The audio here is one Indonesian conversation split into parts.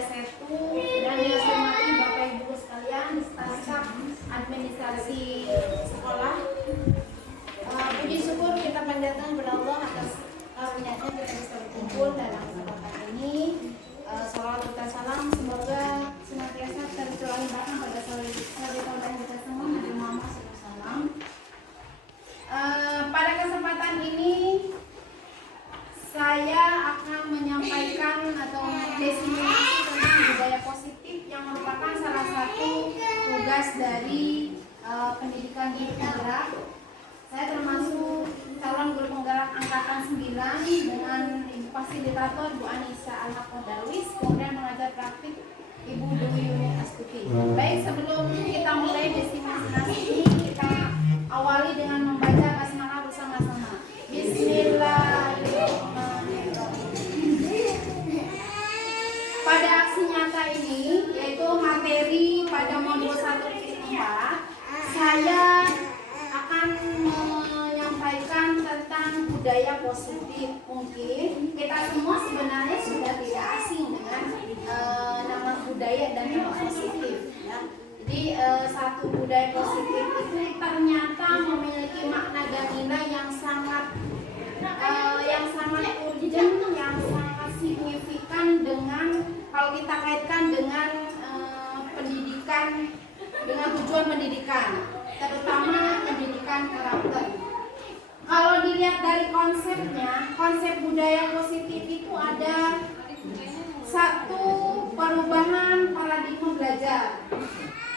Setu dan yang saya hormati Bapak Ibu sekalian, staf administrasi sekolah. Puji syukur kita panjatkan kepada Allah atas karunia-Nya kita bisa berkumpul dalam kesempatan ini. Salawat dan salam semoga senantiasa tercurah limpahkan pada saudara kita semua Nabi Muhammad SAW. Pada kesempatan ini saya akan menyampaikan atau definisi tentang budaya positif yang merupakan salah satu tugas dari pendidikan guru penggerak. Saya termasuk calon guru penggerak angkatan 9 dengan fasilitator Bu Anissa Al-Haqodawis, kemudian mengajar praktik Ibu Dwi Yuni Astuti. Baik, sebelum kita mulai definisi ini, kita awali dengan membaca basmalah bersama-sama. Bismillahirrahmanirrahim. Pada aksi nyata ini, yaitu materi pada modul 1.4, saya akan menyampaikan tentang budaya positif. Mungkin kita semua sebenarnya sudah tidak asing dengan nama budaya dan nama positif, ya. Jadi satu budaya positif itu ternyata memiliki makna dan nilai yang sangat urgent, yang sangat signifikan dengan kalau kita kaitkan dengan pendidikan, dengan tujuan pendidikan, terutama pendidikan karakter. Kalau dilihat dari konsepnya, konsep budaya positif itu ada satu, perubahan paradigma belajar.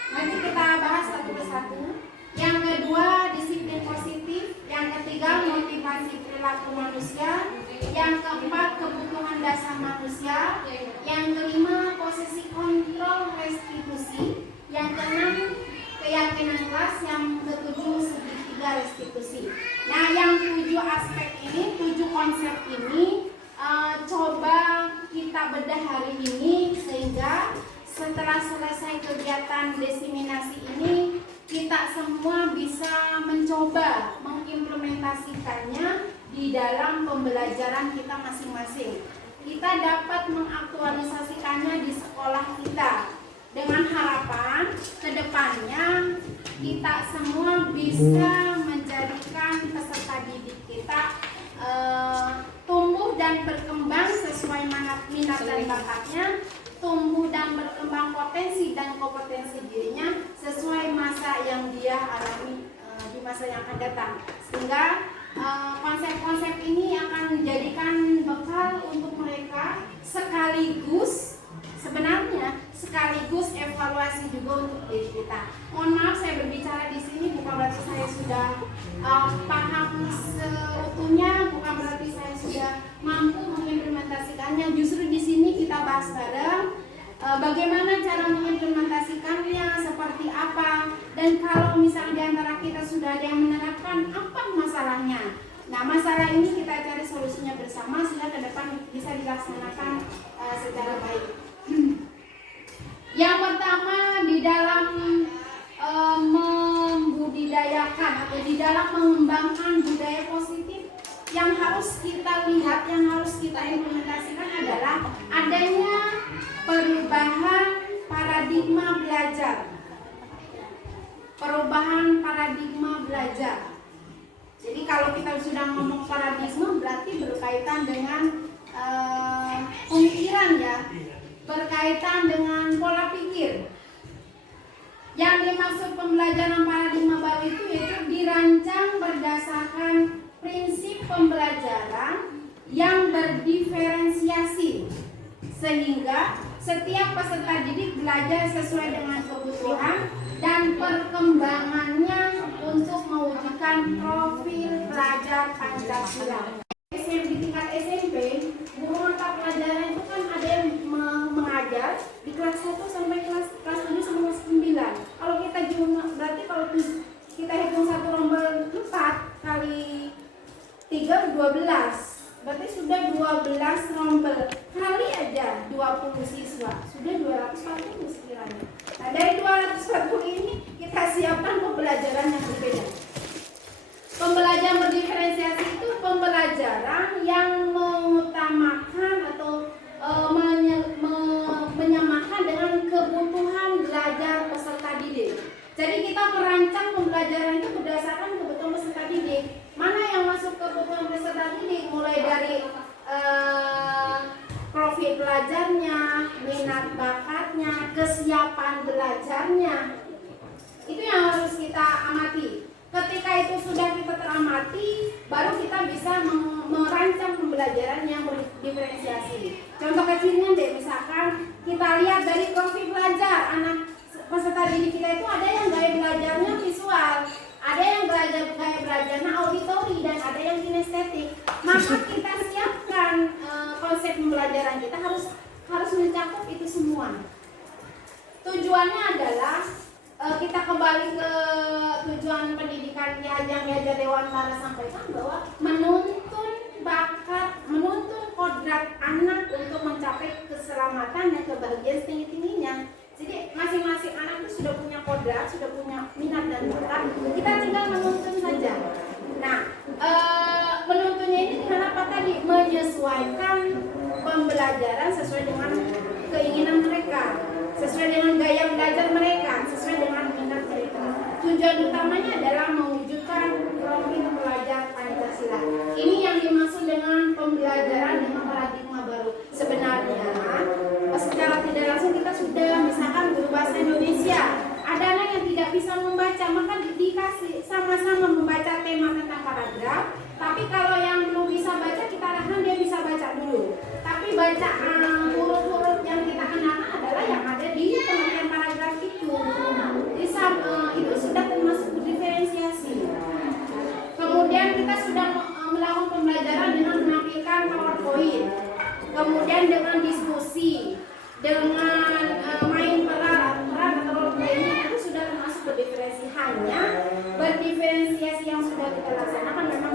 Nanti kita bahas satu persatu. Yang kedua, disiplin positif. Yang ketiga, motivasi perilaku manusia. Yang keempat, kebutuhan dasar manusia. Yang kelima, posisi kontrol restitusi. Yang keenam, keyakinan kelas. Yang ketujuh, segitiga restitusi. Nah, yang 7 aspek ini, 7 konsep ini coba kita bedah hari ini sehingga setelah selesai kegiatan diseminasi ini kita semua bisa mencoba mengimplementasikannya di dalam pembelajaran kita masing-masing. Kita dapat mengaktualisasikannya di sekolah kita dengan harapan kedepannya kita semua bisa menjadikan peserta didik kita tumbuh dan berkembang sesuai minat dan bakatnya, tumbuh dan berkembang potensi dan kompetensi dirinya sesuai masa yang dia alami di masa yang akan datang. Sehingga konsep-konsep ini akan menjadikan bekal untuk mereka sekaligus evaluasi juga untuk diri kita. Mohon maaf saya berbicara di sini bukan berarti saya sudah paham seutuhnya, bukan berarti saya sudah mampu mengimplementasikannya. Justru di sini kita bahas bareng bagaimana cara mengimplementasikannya, seperti apa, dan kalau misalnya di antara kita sudah ada yang menerapkan, apa masalahnya. Nah, masalah ini kita cari solusinya bersama sehingga ke depan bisa dilaksanakan secara baik. Yang pertama, di dalam membudidayakan atau di dalam mengembangkan budaya positif yang harus kita lihat, yang harus kita implementasikan adalah adanya perubahan paradigma belajar. Perubahan paradigma belajar. Jadi kalau kita sudah ngomong paradigma berarti berkaitan dengan pemikiran, ya, berkaitan dengan pola pikir. Yang dimaksud pembelajaran paradigma baru itu yaitu dirancang berdasarkan prinsip pembelajaran yang berdiferensiasi sehingga setiap peserta didik belajar sesuai dengan kebutuhan dan perkembangannya untuk mewujudkan profil pelajar Pancasila. Di tingkat SMP, guru mata pelajaran itu kan ada yang mengajar di kelas 1 sampai kelas 7 sampai kelas 9. Kalau kita berarti kalau kita hitung satu rombel 4 kali 3 12. Berarti sudah 12 rombel. Kali aja 20 siswa, sudah 240 sekiranya. Nah, dari 240 ini kita siapkan pembelajaran yang berbeda. Pembelajaran berdiferensiasi itu pembelajaran yang mengutamakan atau menyampaikan merancang pembelajaran itu berdasarkan kebutuhan peserta didik. Mana yang masuk ke kebutuhan peserta didik, mulai dari profil belajarnya, minat bakatnya, kesiapan belajarnya. Itu yang harus kita amati. Ketika itu sudah kita teramati, baru kita bisa merancang pembelajaran yang berdiferensiasi. Contoh kecilnya deh, misalkan kita lihat dari profil belajar anak peserta didik kita itu, ada yang gaya belajarnya visual, ada yang gaya belajarnya auditori, dan ada yang kinestetik. Maka kita siapkan konsep pembelajaran kita harus mencakup itu semua. Tujuannya adalah kita kembali ke tujuan pendidikan Ki Hajar Dewantara sampaikan, bahwa menuntun bakat, menuntun kodrat anak untuk mencapai keselamatan dan kebahagiaan setinggi-tingginya. Jadi masing-masing anak itu sudah punya kodrat, sudah punya minat dan bakat, kita tinggal menuntun saja. Nah, menuntunnya ini dengan apa tadi? Menyesuaikan pembelajaran sesuai dengan keinginan mereka, sesuai dengan gaya belajar mereka, sesuai dengan minat mereka. Tujuan utamanya adalah mewujudkan profil pelajar Pancasila. Ini yang dimaksud dengan pembelajaran dengan paradigma baru. Sebenarnya secara tidak langsung kita sudah, misalkan guru bahasa Indonesia, ada anak yang tidak bisa membaca, maka dikasih sama-sama membaca tema tentang paragraf. Tapi kalau yang belum bisa baca, kita arahkan dia bisa baca dulu. Tapi baca huruf-huruf yang kita kenakan adalah yang ada di pengertian paragraf itu. Itu sudah termasuk diferensiasi. Kemudian kita sudah melakukan pembelajaran dengan menampilkan PowerPoint. Kemudian dengan diskusi, dengan main peran atau role playing, itu sudah termasuk berdiferensiasi. Hanya berdiferensiasi yang sudah kita laksanakan memang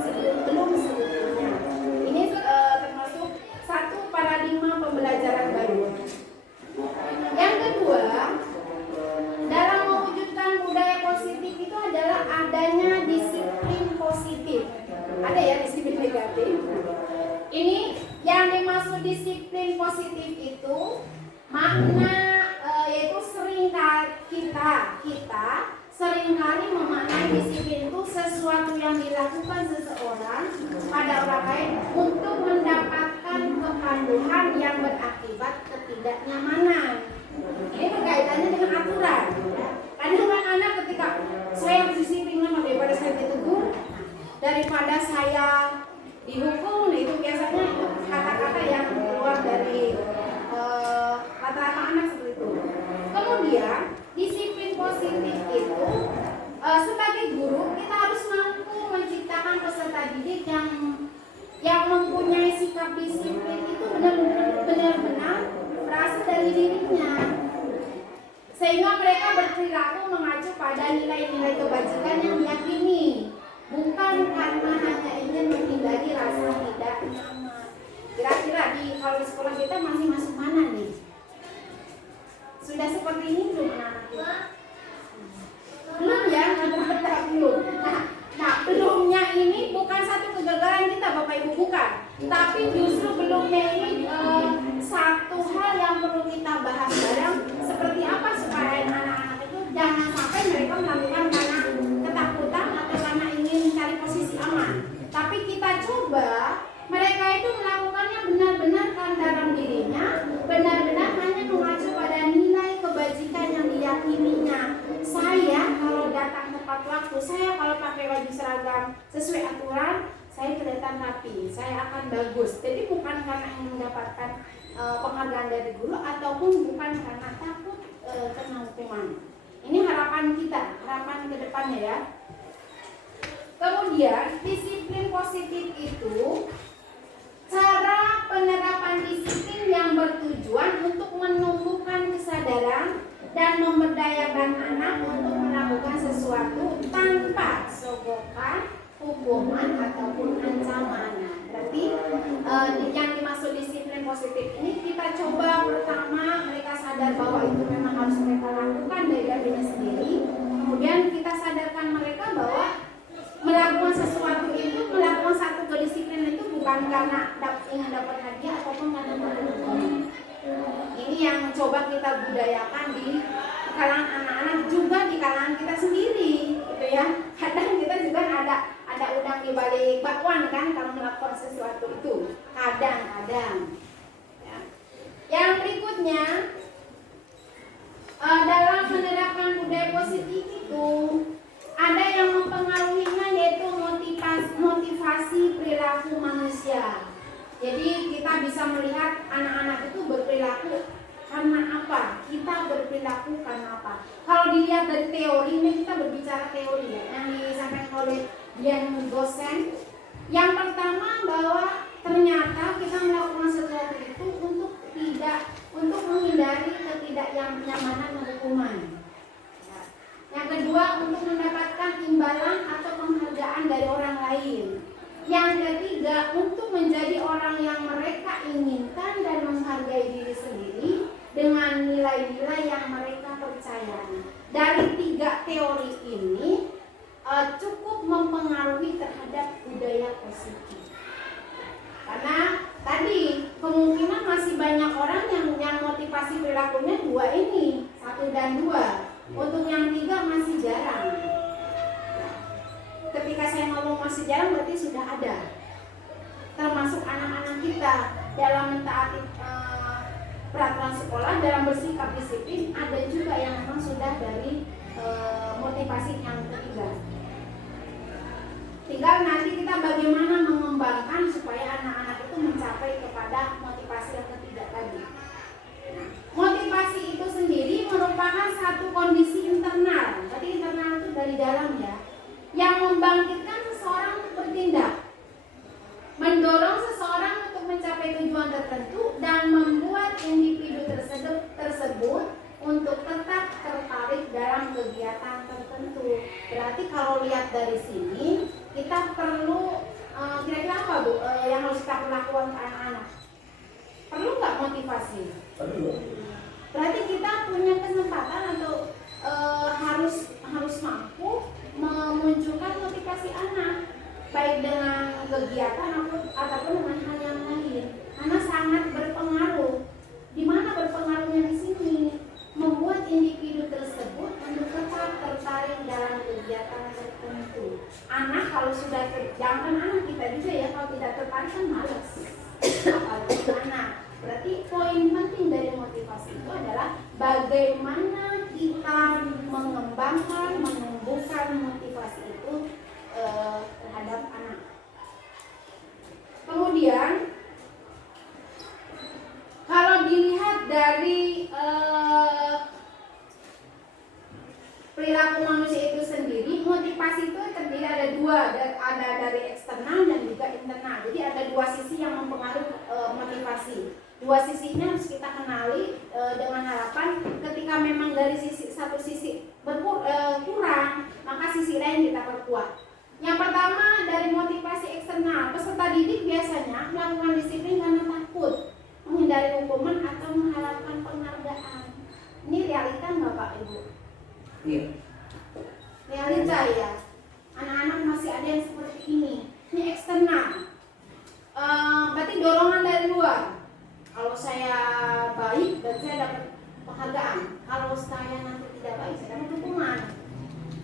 belum sebetulnya. Ini termasuk satu paradigma pembelajaran baru. Yang kedua, dalam mewujudkan budaya positif itu adalah adanya disiplin positif. Ada ya disiplin negatif. Ini yang dimaksud disiplin positif itu makna yaitu kita seringkali memaknai disiplin itu sesuatu yang dilakukan seseorang pada orang lain untuk mendapatkan kepaduan yang berakibat ketidaknyamanan. Ini berkaitannya dengan aturan. Kadang anak ketika saya disiplin daripada saya ditegur, daripada saya dihukum, itu biasanya kata-kata yang keluar dari rata-rata anak seperti itu. Kemudian disiplin positif itu sebagai guru kita harus mampu menciptakan peserta didik yang mempunyai sikap disiplin itu benar-benar berasal dari dirinya, sehingga mereka berperilaku mengacu pada nilai-nilai kebajikan yang diyakini, bukan karena hanya ingin menghindari rasa tidak nyaman. Kira-kira kalau sekolah kita masih masuk mana nih? Sudah seperti ini belum anak-anak kita? Belum ya, belum. Nah, belumnya ini bukan satu kegagalan kita Bapak Ibu, bukan. Tapi justru belumnya ini satu hal yang perlu kita bahas bareng. Seperti apa supaya anak-anak itu jangan sampai mereka melakukan karena ketakutan atau karena ingin mencari posisi aman. Tapi kita coba mereka itu melakukannya benar-benar kan dalam dirinya, benar-benar hanya mengacu pada nilai kebajikan yang diyakininya. Saya kalau datang tepat waktu, saya kalau pakai baju seragam sesuai aturan, saya kelihatan rapi, saya akan bagus. Jadi bukan karena ingin mendapatkan penghargaan dari guru, ataupun bukan karena takut kena hukuman. Ini harapan kita, harapan ke depannya ya. Kemudian disiplin positif itu cara penerapan disiplin yang bertujuan untuk menumbuhkan kesadaran dan memberdayakan anak untuk melakukan sesuatu tanpa sogokan, hukuman ataupun ancaman. Berarti yang dimaksud disiplin positif ini kita coba pertama mereka sadar bahwa itu memang harus mereka lakukan dari dirinya sendiri. Kemudian kita sadarkan mereka bahwa melakukan sesuatu itu, melakukan satu kedisiplinan itu bukan karena ingin dapat hadiah ataupun karena perlu. Ini yang coba kita budayakan di kalangan anak-anak, juga di kalangan kita sendiri, gitu ya. Kadang kita juga ada udang di balik bakwan kan kalau melakukan sesuatu itu. Kadang-kadang. Ya. Yang berikutnya, dalam menerapkan budaya positif itu ada yang mempengaruhinya, yaitu motivasi perilaku manusia. Jadi kita bisa melihat anak-anak itu berperilaku karena apa? Kita berperilaku karena apa? Kalau dilihat dari teori, ini kita berbicara teori ya, yang disampaikan oleh Dian Gosen. Yang pertama, bahwa ternyata kita melakukan sesuatu itu untuk menghindari ketidaknyamanan dan hukuman. Yang kedua, untuk mendapatkan imbalan atau penghargaan dari orang lain. Yang ketiga, untuk menjadi orang yang mereka inginkan dan menghargai diri sendiri dengan nilai-nilai yang mereka percayai. Dari 3 teori ini cukup mempengaruhi terhadap budaya positif. Karena tadi kemungkinan masih banyak orang yang motivasi perilakunya 2 ini, 1 dan 2. Untuk yang 3 masih jarang. Ketika saya ngomong masih jarang, berarti sudah ada. Termasuk anak-anak kita dalam mentaati peraturan sekolah, dalam bersikap disiplin, ada juga yang memang sudah dari motivasi yang ketiga. Tinggal nanti kita bagaimana mengembangkan supaya anak-anak itu mencapai kepada motivasi yang ketiga tadi. Motivasi itu sendiri merupakan satu kondisi internal. Berarti internal itu dari dalam ya, yang membangkitkan seseorang untuk bertindak, mendorong seseorang untuk mencapai tujuan tertentu, dan membuat individu tersebut untuk tetap tertarik dalam kegiatan tertentu. Berarti kalau lihat dari sini, kita perlu kira-kira apa Bu yang harus kita lakukan ke anak-anak? Perlu nggak motivasi? Perlu. Berarti kita punya kesempatan atau harus mampu memunculkan motivasi anak, baik dengan kegiatan ataupun dengan hal yang lain, karena sangat berpengaruh. Di mana berpengaruhnya di sini? Membuat individu tersebut untuk tetap tertarik dalam kegiatan tertentu. Anak kalau sudah jangan anak kita juga ya, kalau tidak tertarik kan malas. Apalagi anak. Berarti poin penting dari motivasi itu adalah bagaimana kita mengembangkan, menumbuhkan motivasi itu terhadap anak. Kemudian kalau dilihat dari perilaku manusia itu sendiri, motivasi itu terdiri ada 2, ada dari eksternal dan juga internal. Jadi ada 2 sisi yang mempengaruhi motivasi. 2 sisinya harus kita kenali dengan harapan ketika memang dari satu sisi kurang, maka sisi lain kita perkuat. Yang pertama dari motivasi eksternal, peserta didik biasanya melakukan disiplin karena takut, menghindari hukuman atau mengharapkan penghargaan. Ini realita nggak Pak Ibu? Iya. Realita ya. Anak-anak masih ada yang seperti ini. Ini eksternal. Berarti dorongan dari luar. Kalau saya baik dan saya dapat penghargaan. Kalau saya nanti tidak baik, saya dapat hukuman.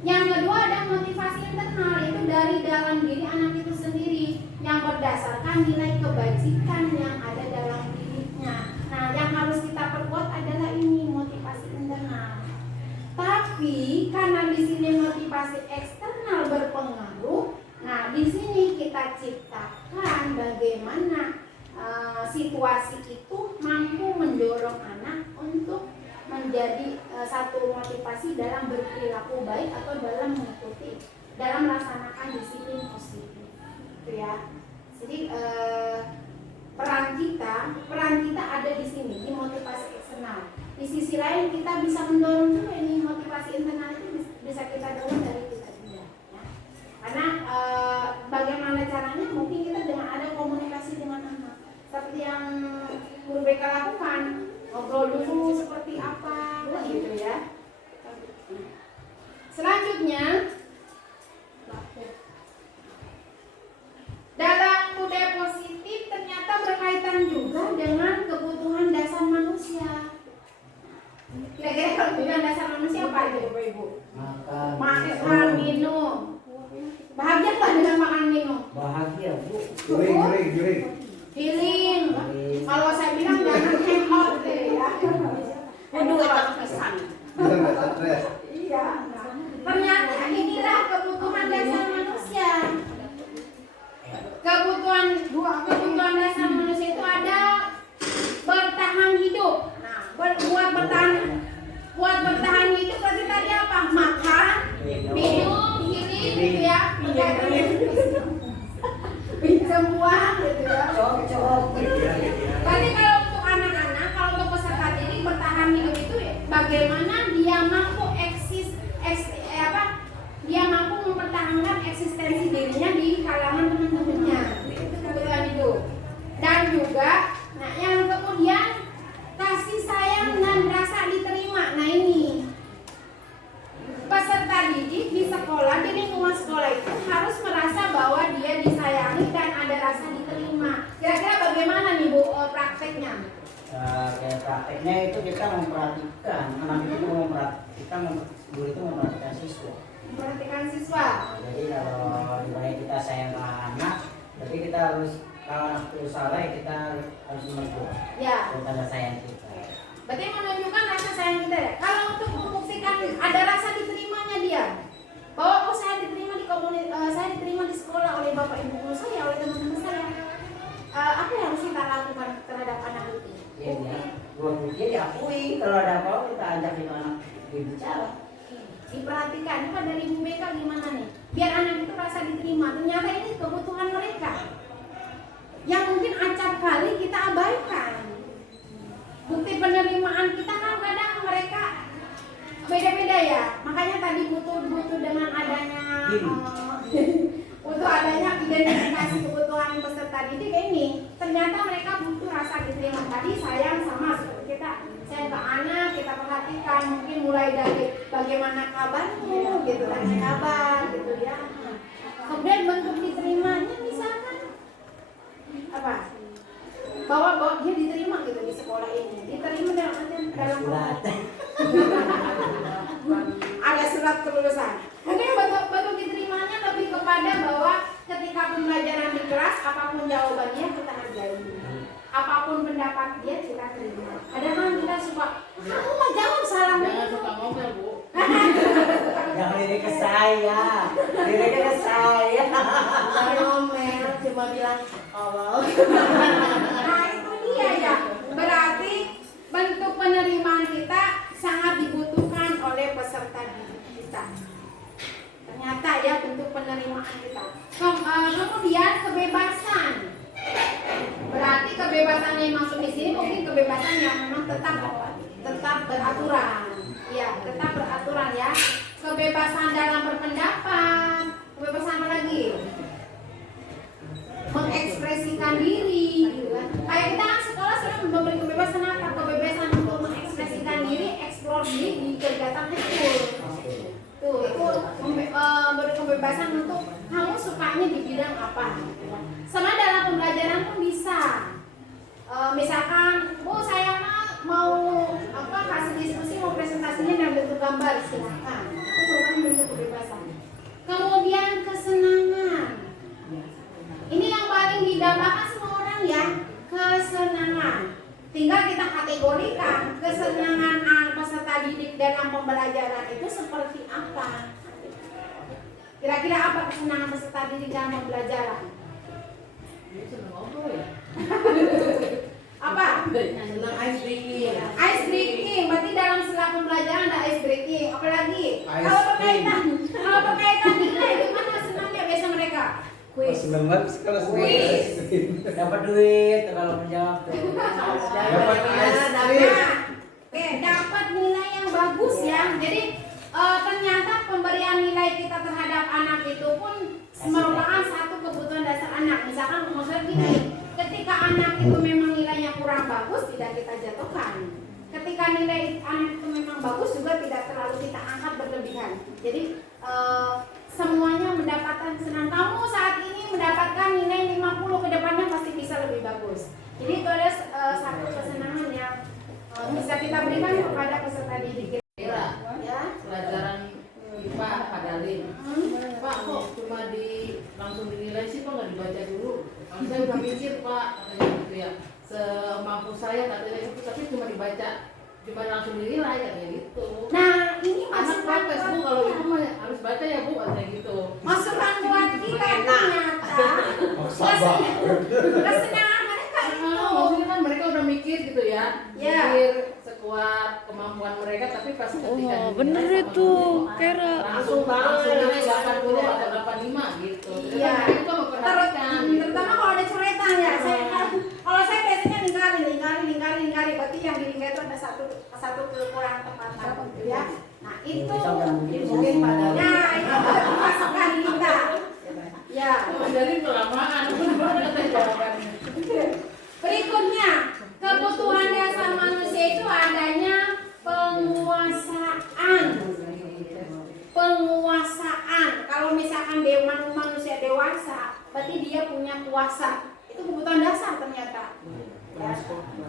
Yang kedua ada motivasi internal, itu dari dalam diri anak itu sendiri yang berdasarkan nilai kebajikan yang ada dalam dirinya. Nah, yang harus kita perkuat adalah ini motivasi internal. Tapi karena di sini motivasi eksternal berpengaruh, nah di sini kita ciptakan bagaimana situasi itu mampu mendorong anak untuk menjadi satu motivasi dalam berperilaku baik atau dalam mengikuti, dalam melaksanakan disiplin positif, gitu ya. Jadi peran kita ada di sini, di motivasi eksternal. Di sisi lain kita bisa mendorong juga ini motivasi internal itu bisa kita dorong dari kita juga, ya. Karena bagaimana caranya? Mungkin kita dengan ada komunikasi dengan anak, seperti yang Guru BK lakukan, ngobrol dulu seperti apa, gitu ya. Selanjutnya, dalam budaya positif ternyata berkaitan juga dengan kebutuhan dasar manusia. Kira-kira kalau kebutuhan dasar manusia apa itu Bapak Ibu? Makan, minum. Bahagia nggak dengan makan minum? Bahagia Bu. Giring. Healing. Kalau saya bilang jangan hangout deh ya. Kudu eta pesan. Bisa nggak stres? Iya. Ternyata inilah kebutuhan dasar manusia. Kebutuhan dasar manusia itu ada bertahan hidup. Nah, buat bertahan hidup berarti tadi apa? Makan, minum, healing gitu ya. Pinjam uang gitu ya. Berarti kalau untuk anak-anak, kalau untuk peserta didik bertahan hidup itu bagaimana dia mampu dia mampu mempertahankan eksistensi dirinya di kalangan teman-temannya. Itu kebutuhan hidup. Dan juga, nah yang kemudian kasih sayang dan rasa diterima. Nah ini peserta didik di sekolah, di lingkungan sekolah itu harus merasa bahwa dia disayangi dan ada rasa diterima. Kira-kira bagaimana nih Bu prakteknya? Kayak prakteknya itu kita memperhatikan anak itu guru itu memperhatikan siswa. Memperhatikan siswa. Jadi kalau dimana kita sayang anak, berarti kita harus kalau anak itu salah kita harus menegur. Ya. Tanda sayang kita. Berarti menunjukkan rasa sayang kita ya. Kalau untuk membuktikan ada rasa diterimanya dia, bahwa saya diterima di saya diterima di sekolah oleh bapak ibu guru saya, oleh teman-teman saya. Apa yang harus kita lakukan terhadap anak itu? Dia diakui kalau ada apa kita ajak itu anak bicara. Diperhatikan. Ini dari Bu Beka gimana nih? Biar anak itu rasa diterima. Ternyata ini kebutuhan mereka yang mungkin acap kali kita abaikan. Bukti penerimaan kita kan kadang mereka beda-beda ya. Makanya tadi butuh dengan adanya butuh adanya identifikasi kebutuhan peserta didik ini. Ternyata mereka butuh rasa diterima. Tadi sayang sama seperti kita sayang ke anak, kita perhatikan mungkin mulai dari bagaimana kabarmu gitu, tanya kabar gitu ya. Kemudian bentuk diterimanya misalkan apa? Bahwa dia diterima gitu di sekolah ini, diterima dalam Surat. ada surat kelulusan. Mungkin bentuk diterimanya lebih kepada bahwa ketika pembelajaran di kelas, apapun jawabannya kita hargai, apapun pendapat dia kita terima. Ada kan kita suka, kamu mah jawab salah. Jangan suka ngomel Bu. Jangan lirik ke saya, liriknya ke saya. Jangan ngomel, cuma bilang awal. Nah itu dia ya. Berarti bentuk penerimaan kita sangat dibutuhkan oleh peserta didik kita. Ternyata ya bentuk penerimaan kita. Kemudian kebebasan. Berarti kebebasan yang masuk di sini mungkin kebebasan yang memang tetap beraturan. Ya, tetap beraturan ya. Kebebasan dalam berpendapat. Kebebasan apa lagi? Mengekspresikan diri gitu kan. Kayak kita kan sekolah sudah memberi kebebasan apa? Kebebasan untuk mengekspresikan diri, eksplor diri di kegiatan ekskul. Tuh, itu beri kebebasan untuk kamu sukanya di bidang apa. Sama dalam pembelajaran pun bisa. Misalkan, Bu saya mau kasih diskusi, mau presentasinya dalam bentuk gambar, silakan. Itu merupakan bentuk kebebasan. Kemudian kesenangan. Ini yang paling didambakan semua orang ya, kesenangan. Tinggal kita kategorikan kesenangan peserta didik dalam pembelajaran itu seperti apa. Kira-kira apa kesenangan peserta didik dalam pembelajaran? Apa? Senang ice breaking. Ice breaking, berarti dalam sela pembelajaran ada ice breaking. Apalagi kalau berkaitan nilai, gimana senangnya biasa mereka? Kuis. Seneng banget sekolah Kuis. Dapat duit kalau menjawab tuh. Dapat Dapat nilai yang bagus ya. Jadi ternyata pemberian nilai kita terhadap anak itu pun merupakan satu kebutuhan dasar anak. Misalkan maksudnya gini, ketika anak itu memang nilainya kurang bagus, tidak kita jatuhkan. Ketika nilai anak itu memang bagus juga tidak terlalu kita angkat berlebihan. Jadi semuanya mendapatkan senang. Kamu saat ini mendapatkan nilai 50, ke depannya pasti bisa lebih bagus. Jadi itu ada satu kesenangan yang bisa kita berikan kepada peserta didik kita. Ya, Cuma langsung dinilai kayak gitu. Nah, ini Anak masukan protes bu, kalau ibu mah harus baca ya bu, kayak gitu. masukan buat kita ternyata Sabar. kesenangan mereka itu. Maksudnya kan mereka udah mikir gitu ya, Ya. mikir sekuat kemampuan mereka, tapi pas ketika dinilai bener sama itu, guru, Kera. langsung nilai 80 atau 85 gitu. Iya. Itu kan memperhatikan. Terutama kalau ada coretan ya. Kalau saya biasanya lingkari, berarti yang di lingkar itu ada satu kekurangan tempatan gitu ya. Nah itu Mungkin pada nah itu masukan kita. Ya. dari kelamaan, baru kata jawabannya. Berikutnya, kebutuhan dasar manusia itu adanya penguasaan. Penguasaan. Kalau misalkan manusia dewasa, berarti dia punya kuasa. Itu kebutuhan dasar ternyata. Ya.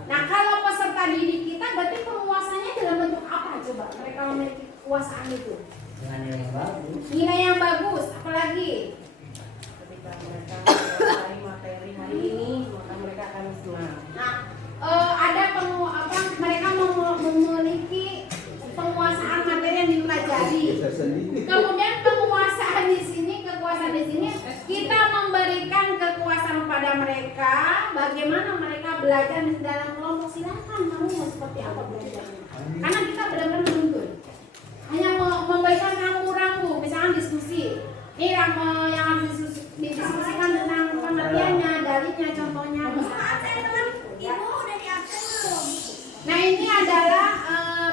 Nah, kalau peserta didik kita berarti penguasanya dalam bentuk apa coba? Mereka memiliki kekuasaan itu. Dengan nilai yang bagus. Nilai yang bagus, apalagi? Ketika mereka mempelajari materi hari ini, maka mereka akan senang. Nah, ada mereka memiliki penguasaan materi yang dipelajari. Bisa sendiri. Kemudian kekuasaan di sini kita memberikan kekuasaan kepada mereka. Bagaimana mereka belajar di dalam kelompok, silakan kamu mau seperti apa belajarnya. Karena kita benar-benar menuntut. Hanya memberikan rambu-rambu, misalkan diskusi. Ini yang harus didiskusikan tentang pengertiannya, dalilnya, contohnya. Nah ini adalah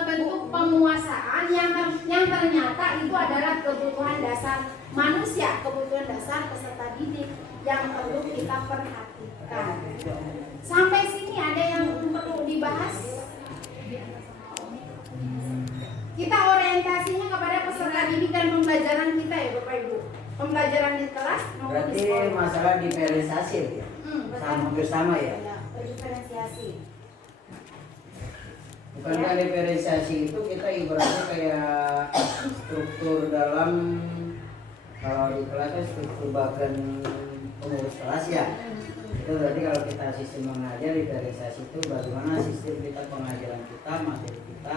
bentuk penguasaan yang ternyata itu adalah kebutuhan dasar manusia, kebutuhan dasar peserta didik yang perlu kita perhatikan. Sampai sini ada yang perlu dibahas? Kita orientasinya kepada peserta didik dan pembelajaran kita ya Bapak Ibu. Pembelajaran di kelas maupun di Berarti sekolah. masalah diferensiasi ya? Hampir sama ya? Berdiferensiasi. Bukankah diferensiasi itu kita ibaratnya kayak struktur dalam, kalau di kelas kan struktur bagian pengurus kelas ya. Itu berarti kalau kita sistem mengajar, diferensiasi itu bagaimana sistem kita pengajaran kita, materi kita,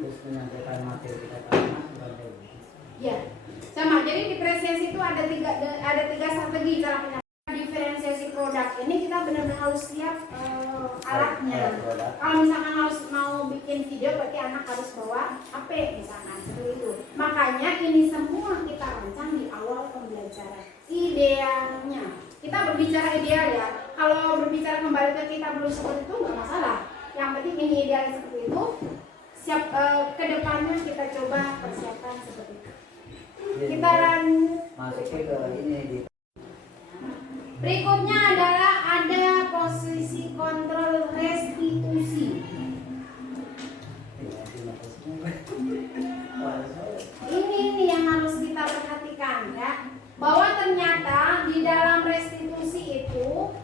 terus menyampaikan materi kita ke anak, bukan kayak gitu. Ya, sama. Jadi diferensiasi itu ada tiga strategi cara penyampaian. Diferensiasi produk ini kita benar-benar harus siap alatnya. Kalau misalkan harus mau bikin video, berarti anak harus bawa HP misalkan seperti itu. Makanya ini semua kita rancang di awal pembelajaran. Idealnya kita berbicara ideal ya. Kalau berbicara kembali ke kita belum seperti itu nggak masalah. Yang penting ini idealnya seperti itu. Siap kedepannya kita coba persiapkan seperti itu. Kita masuknya ke ini di berikutnya adalah ada posisi kontrol restitusi. Ini yang harus kita perhatikan ya, bahwa ternyata di dalam restitusi itu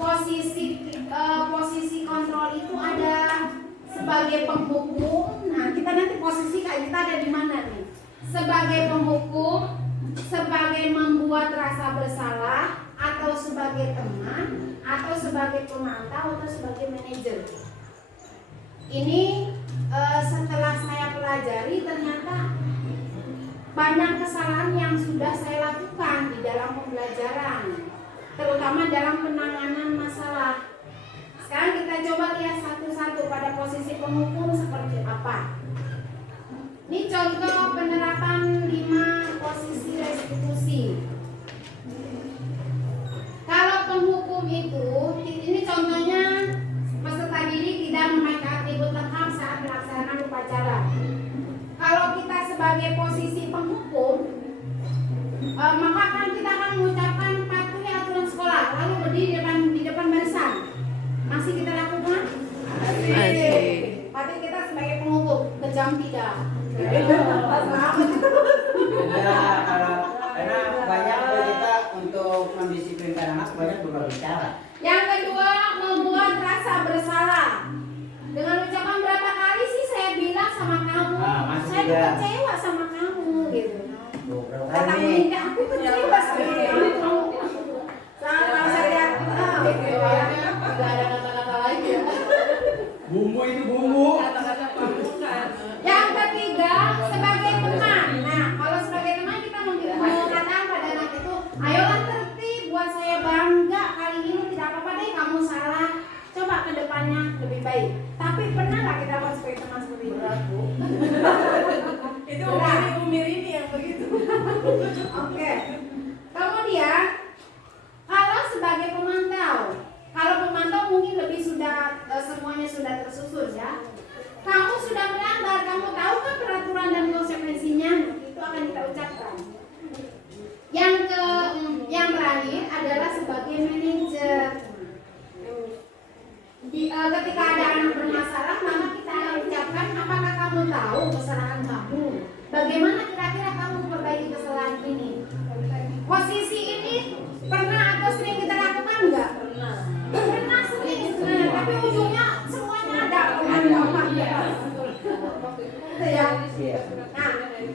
posisi kontrol itu ada sebagai penghukum. Nah, kita nanti posisi kita ada di mana nih? Sebagai penghukum, sebagai membuat rasa bersalah, atau sebagai teman, atau sebagai pemantau, atau sebagai manajer. Ini setelah saya pelajari ternyata banyak kesalahan yang sudah saya lakukan di dalam pembelajaran, terutama dalam penanganan masalah. Sekarang kita coba lihat satu-satu pada posisi penghukum seperti apa. Ini contoh penerapan 5 posisi restitusi. Kalau penghukum itu, ini contohnya peserta didik tidak memakai atribut lengkap saat melaksanakan upacara. Kalau kita sebagai posisi penghukum, maka kan kita akan mengucapkan patuhi aturan sekolah, lalu berdiri di depan barisan. Masih kita lakukan? Masih. Berarti kita sebagai penghukum kejam tidak. karena banyak kita untuk mendisiplinkan anak banyak berbicara. Yang kedua, membuat rasa bersalah. Dengan ucapan berapa kali sih saya bilang sama kamu, saya tuh kecewa sama kamu gitu. Kata Minda, aku kecewa sama kamu. Sama saya gitu ya. Tidak ada kata-kata lain ya. Bumbu itu bumbu. Kata-kata aturan dan konsekuensinya itu akan kita ucapkan. Yang terakhir adalah sebagai manajer. Ketika ada anak bermasalah, maka kita akan ucapkan, apakah kamu tahu kesalahan kamu? Bagaimana kira-kira kamu memperbaiki kesalahan ini? Posisi ini pernah atau sering kita lakukan enggak? Pernah sering sebenarnya, tapi ujungnya semuanya ada ya. Nah,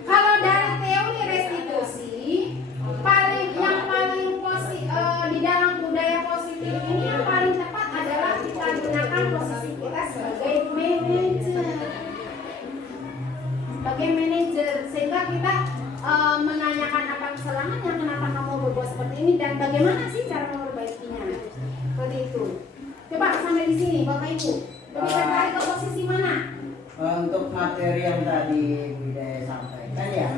kalau dari teori restitusi, yang paling di dalam budaya positif ini yang paling tepat adalah kita gunakan posisi kita sebagai manajer, sehingga kita menanyakan apa kesalahannya, kenapa kamu berbuat seperti ini, dan bagaimana sih cara memperbaikinya. Seperti itu. Coba sampai di sini, Bapak Ibu. Lebih tertarik ke posisi mana? Untuk materi yang tadi Widya sampaikan ya,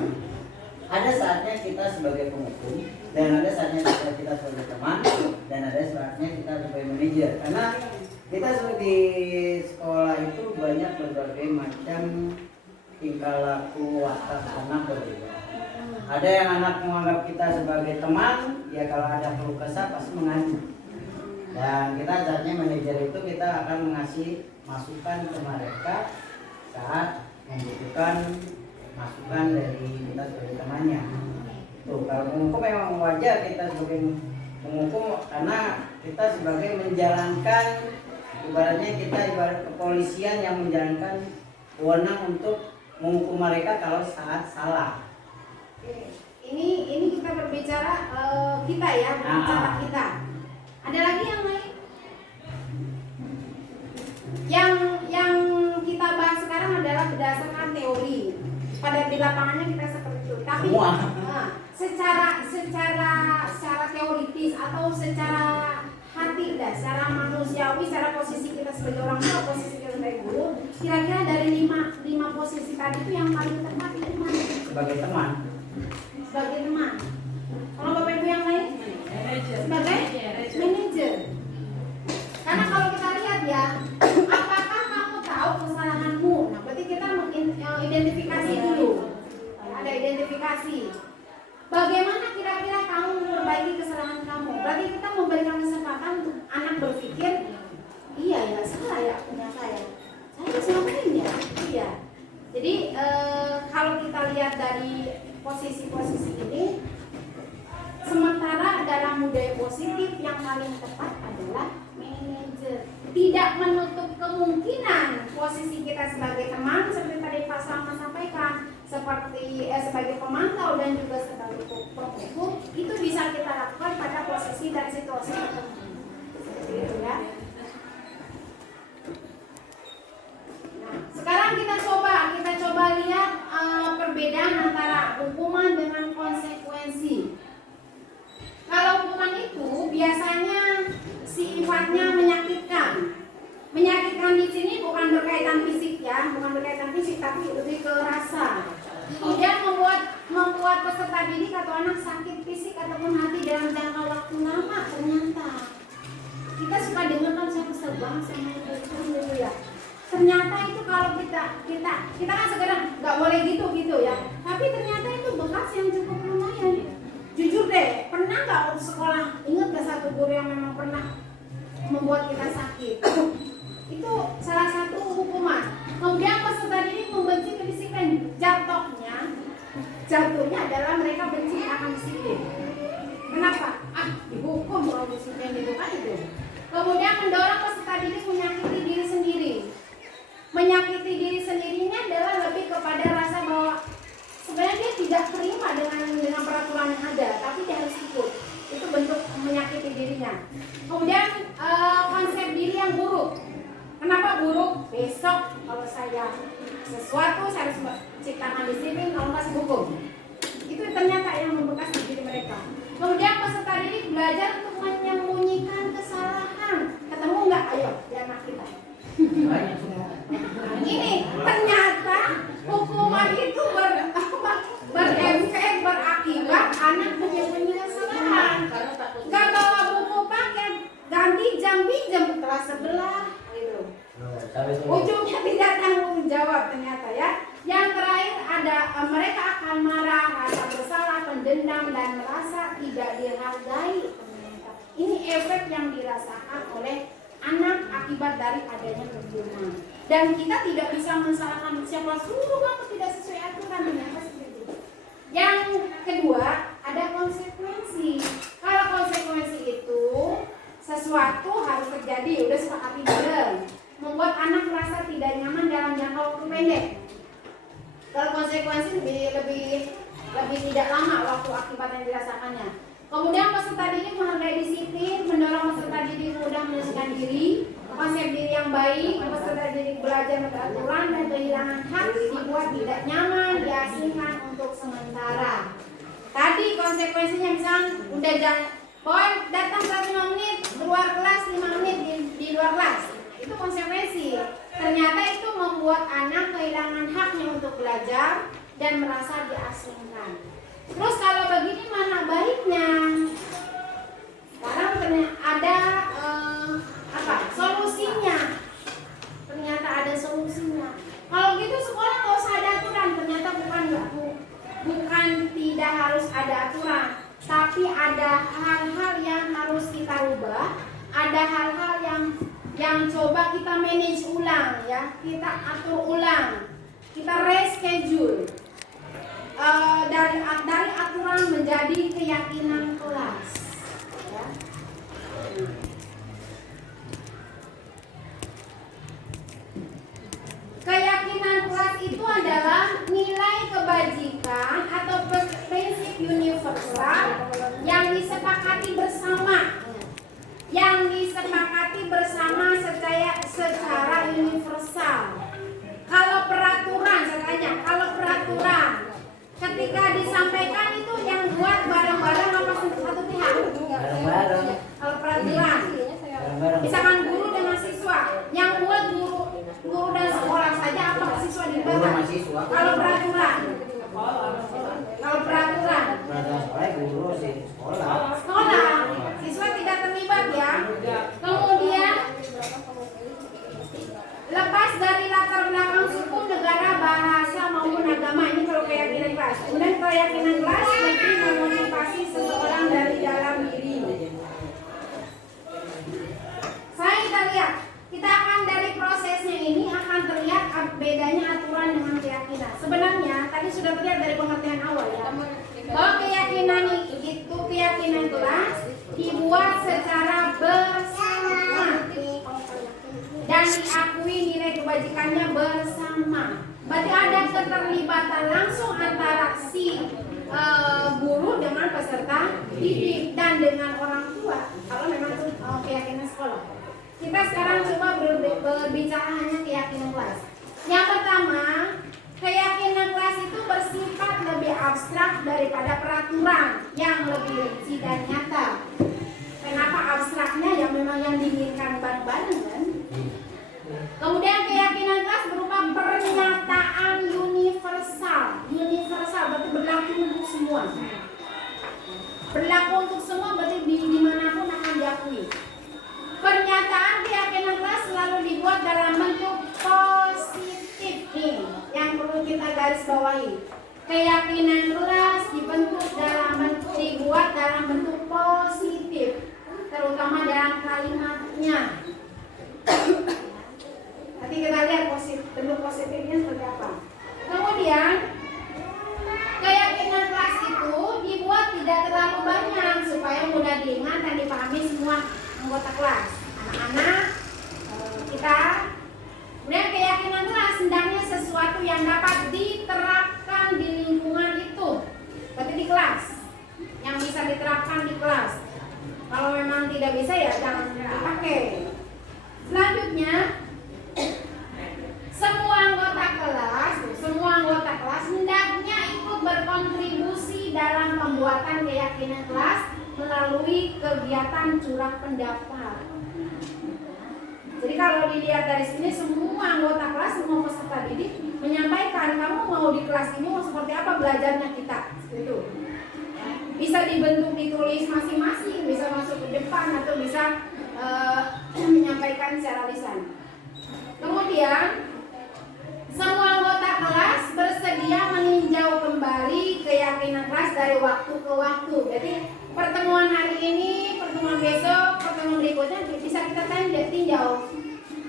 ada saatnya kita sebagai penghukum, dan ada saatnya kita sebagai teman, dan ada saatnya kita sebagai manajer. Karena kita di sekolah itu banyak berbagai macam tingkah laku watak anak berbeda. Ada yang anak menganggap kita sebagai teman, ya kalau ada keluh kesah pasti mengadu. Dan kita saatnya manajer itu kita akan mengasih masukan ke mereka saat membutuhkan masukan dari kita sebagai temannya. Tuh, kalau penghukum memang wajar kita sebagai penghukum karena kita sebagai menjalankan, ibaratnya kita ibarat kepolisian yang menjalankan wewenang untuk menghukum mereka kalau saat salah. Ini kita berbicara kita ya, berbicara kita. Ada lagi yang lain? Yang kita bahas sekarang adalah berdasarkan teori. Pada di lapangannya kita seperti itu. Tapi secara teoritis atau secara hati dah, secara manusiawi, secara posisi kita sebagai orang tua, posisi kita sebagai guru, kira-kira dari lima posisi tadi itu yang paling tepat itu mana? Sebagai teman. Sebagai teman. Kalau Bapak Ibu yang lain? Sebagai manajer. Karena kalau kita lihat ya, apakah kamu tahu kesalahanmu? Nah, berarti kita identifikasi dulu. Ada identifikasi. Bagaimana kira-kira kamu memperbaiki kesalahan kamu? Berarti kita memberikan kesempatan untuk anak berpikir, iya ya, salah ya punya saya. Saya bisa ngapain ya? Iya. Jadi kalau kita lihat dari posisi-posisi ini, sementara dalam budaya positif yang paling tepat adalah manajer. Tidak menutup kemungkinan posisi kita sebagai teman, seperti tadi Pak Salman sampaikan, seperti sebagai pemantau dan juga sebagai penghukum, itu bisa kita lakukan pada posisi dan situasi tertentu. Seperti itu ya. Nah, sekarang kita coba lihat perbedaan antara hukuman dengan konsekuensi. Kalau hukuman itu biasanya sifatnya menyakitkan. Menyakitkan di sini bukan berkaitan fisik ya, bukan berkaitan fisik tapi lebih ke rasa. Kemudian membuat peserta didik atau anak sakit fisik ataupun hati dalam jangka waktu lama. Ternyata kita suka dengar kan, saya kesel banget sama itu dulu ya. Ternyata itu kalau kita kan sekarang nggak boleh gitu ya. Tapi ternyata itu bekas yang cukup lumayan. Jujur deh, pernah nggak waktu sekolah ingat gak satu guru yang memang pernah membuat kita sakit? Itu salah satu hukuman. Kemudian peserta didik membenci kedisiplinan. Jatuhnya adalah mereka benci akan disiplin. Kenapa? Dihukum kalau disiplin itu kan itu. Kemudian mendorong peserta didik menyakiti diri sendiri. Menyakiti diri sendirinya adalah lebih kepada rasa bahwa sebenarnya dia tidak terima dengan peraturan yang ada, tapi dia harus ikut. Itu bentuk menyakiti dirinya. Kemudian konsep diri yang buruk. Kenapa buruk? Besok kalau saya sesuatu saya harus ciptakan disiplin, kalau nggak hukum. Itu ternyata yang membekas di diri mereka. Kemudian peserta didik belajar untuk menyembunyikan kesalahan. Ketemu nggak? Ayo, di anak kita. Ini ternyata hukuman itu berefek, berakibat anak menyembunyi kesalahan. Gak bawa buku paket, ganti jam pinjam kelas sebelah gitu. Ujungnya tidak tanggung jawab ternyata ya. Yang terakhir ada tidak dihargai pemerintah. Ini efek yang dirasakan oleh anak akibat dari adanya kebiruan. Dan kita tidak bisa mensalahkan siapa suruh kamu tidak sesuai aturan, ternyata seperti itu. Yang kedua, ada konsekuensi. Kalau konsekuensi itu sesuatu harus terjadi, udah sepakati bareng, membuat anak merasa tidak nyaman dalam jangka waktu pendek. Kalau konsekuensi lebih tidak lama waktu akibat yang dirasakannya. Kemudian peserta didik menghargai disiplin, mendorong peserta didik mudah menyelesaikan diri, konsep diri yang baik, peserta didik belajar beraturan dan kehilangan hak dibuat tidak nyaman, diasingkan untuk sementara. Tadi konsekuensinya misalnya udah jangan poin datang 5 menit, keluar kelas 5 menit di luar kelas. Itu konsekuensi. Ternyata itu membuat anak kehilangan haknya untuk belajar dan merasa diasingkan. Terus kalau begini mana baiknya? Sekarang ada solusinya. Ternyata ada solusinya. Kalau gitu sekolah nggak usah ada aturan. Ternyata bukan tidak harus ada aturan, tapi ada hal-hal yang harus kita rubah. Ada hal-hal yang coba kita manage ulang, ya, kita atur ulang, kita reschedule. Dari aturan menjadi keyakinan kelas, ya. Keyakinan kelas itu adalah nilai kebajikan atau prinsip universal yang disepakati bersama, secara universal. Kalau peraturan, saya tanya, kalau peraturan ketika disampaikan itu yang buat bareng-bareng apa satu pihak? Bareng-bareng. Kalau peraturan, misalkan guru dengan siswa, yang buat guru dan sekolah saja apa siswa dilibatkan? Kalau peraturan, sekolah guru sih sekolah, siswa tidak terlibat, ya. Kemudian lepas dari latar belakang suku, negara, bahasa maupun agama, ini kalau keyakinan kelas. Kemudian keyakinan kelas lebih memotivasi seseorang dari dalam diri. Kita lihat, kita akan dari prosesnya ini akan terlihat bedanya aturan dengan keyakinan. Sebenarnya tadi sudah terlihat dari pengertian awal, ya, bahwa keyakinan itu keyakinan kelas dibuat secara bersama dan diakui nilai kebajikannya bersama. Berarti ada keterlibatan langsung antara si guru dengan peserta didik dan dengan orang tua. Kalau memang itu keyakinan sekolah. Kita sekarang coba berbicara hanya keyakinan kelas. Yang pertama, keyakinan kelas itu bersifat lebih abstrak daripada peraturan yang lebih rinci dan nyata. Kenapa abstraknya? Ya memang yang diinginkan bareng-bareng, kan? Kemudian keyakinan kelas berupa pernyataan universal. Universal berarti berlaku untuk semua. Berlaku untuk semua berarti dimanapun akan diakui. Pernyataan keyakinan kelas selalu dibuat dalam bentuk positif, nih yang perlu kita garis bawahi. Keyakinan kelas dibuat dalam bentuk positif, terutama dalam kalimatnya. Nanti kita lihat bentuk positifnya seperti apa. Kemudian keyakinan kelas itu dibuat tidak terlalu banyak supaya mudah diingat dan dipahami semua anggota kelas, anak-anak, kita. Kemudian keyakinan kelas hendaknya sesuatu yang dapat diterapkan di lingkungan itu, berarti di kelas, yang bisa diterapkan di kelas. Kalau memang tidak bisa ya jangan dipakai. Selanjutnya, semua anggota kelas hendaknya ikut berkontribusi dalam pembuatan keyakinan kelas melalui kegiatan curah pendapat. Jadi kalau dilihat dari sini, semua anggota kelas, semua peserta didik menyampaikan kamu mau di kelas ini mau seperti apa belajarnya kita, gitu. Bisa dibentuk ditulis masing-masing, bisa masuk ke depan atau bisa menyampaikan secara lisan. Kemudian semua anggota kelas bersedia meninjau kembali keyakinan kelas dari waktu ke waktu. Jadi pertemuan hari ini, pertemuan besok, pertemuan berikutnya bisa kita tinjau.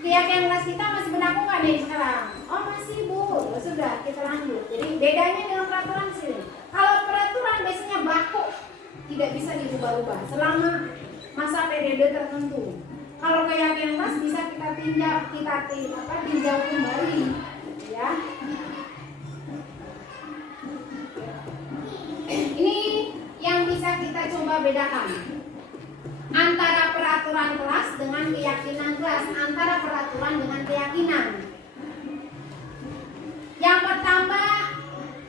Keyakinan kelas kita masih berlaku nggak nih sekarang? Oh masih Bu, ya sudah kita lanjut. Jadi bedanya dengan peraturan sih. Kalau peraturan biasanya baku, tidak bisa diubah-ubah selama masa periode tertentu. Kalau keyakinan kelas bisa kita tinjau kembali, ya. Ini yang bisa kita coba bedakan antara peraturan kelas dengan keyakinan kelas, antara peraturan dengan keyakinan. Yang pertama,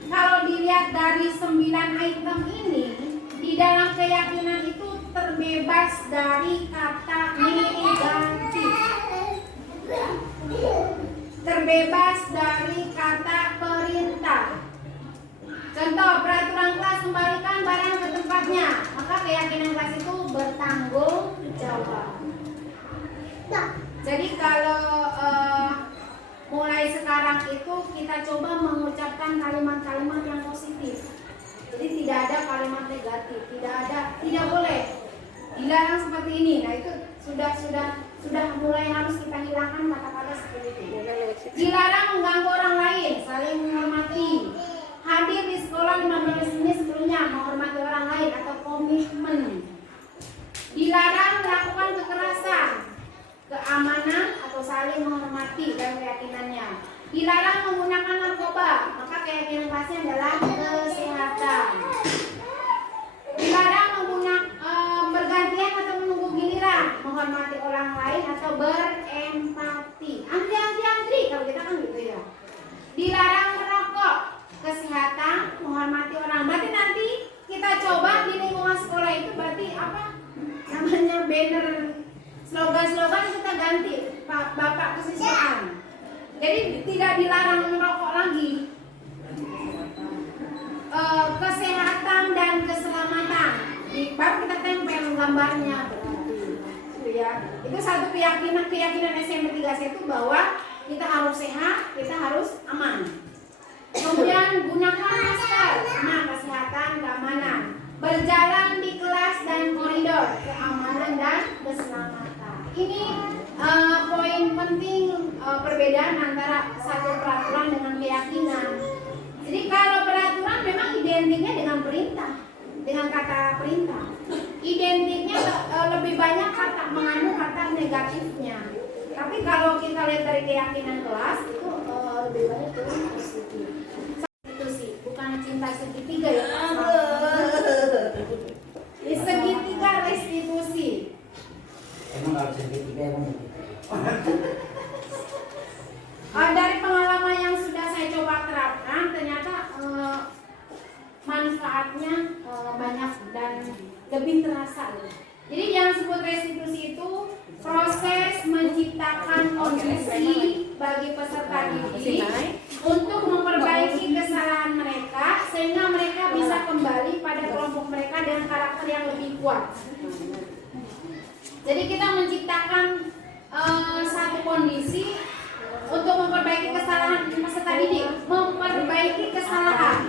kalau dilihat dari 9 item ini, di dalam keyakinan itu terbebas dari kata negatif, terbebas dari kata perintah. Contoh, peraturan kelas kembalikan barang ke tempatnya, maka keyakinan kelas itu bertanggung jawab. Jadi kalau mulai sekarang itu kita coba mengucapkan kalimat-kalimat yang positif. Jadi tidak ada kalimat negatif, tidak boleh dilarang seperti ini. Nah itu sudah mulai harus kita hilangkan kata-kata seperti itu. Dilarang mengganggu orang lain, saling menghormati. Hadir di sekolah 15 menit sebelumnya, menghormati orang lain atau komitmen. Dilarang melakukan kekerasan, keamanan atau saling menghormati dan keyakinannya. Dilarang menggunakan narkoba, maka keyakinan kelasnya adalah kesehatan. Dilarang bergantian atau menunggu giliran, menghormati orang lain atau berempati. Antri kalau kita kan gitu ya. Dilarang merokok, kesehatan, menghormati orang. Berarti nanti kita coba di lingkungan sekolah itu berarti apa namanya banner slogan-slogan kita ganti Bapak kesiswaan. Jadi tidak dilarang merokok lagi. Kesehatan dan keselamatan. Baru kita tempel gambarnya. Itu ya. Itu satu keyakinan SMP 3C itu bahwa kita harus sehat, kita harus aman. Kemudian gunakan masker, nah kesehatan, keamanan. Berjalan di kelas dan koridor, keamanan dan keselamatan. Ini poin penting perbedaan antara satu peraturan dengan keyakinan. Jadi kalau peraturan memang identiknya dengan perintah, dengan kata perintah. Identiknya lebih banyak mengandung kata negatifnya. Tapi kalau kita lihat dari keyakinan kelas itu lebih banyak turun positif. Itu sih, bukan cinta segitiga ya. Di segitiga restitusi. Emang harus segitiga emang. Dari pengalaman yang sudah saya coba terapkan, ternyata manfaatnya banyak dan lebih terasa. Jadi yang disebut restitusi itu proses menciptakan kondisi bagi peserta didik untuk memperbaiki kesalahan mereka sehingga mereka bisa kembali pada kelompok mereka dengan karakter yang lebih kuat. Jadi kita menciptakan satu kondisi untuk memperbaiki kesalahan peserta didik, memperbaiki kesalahan,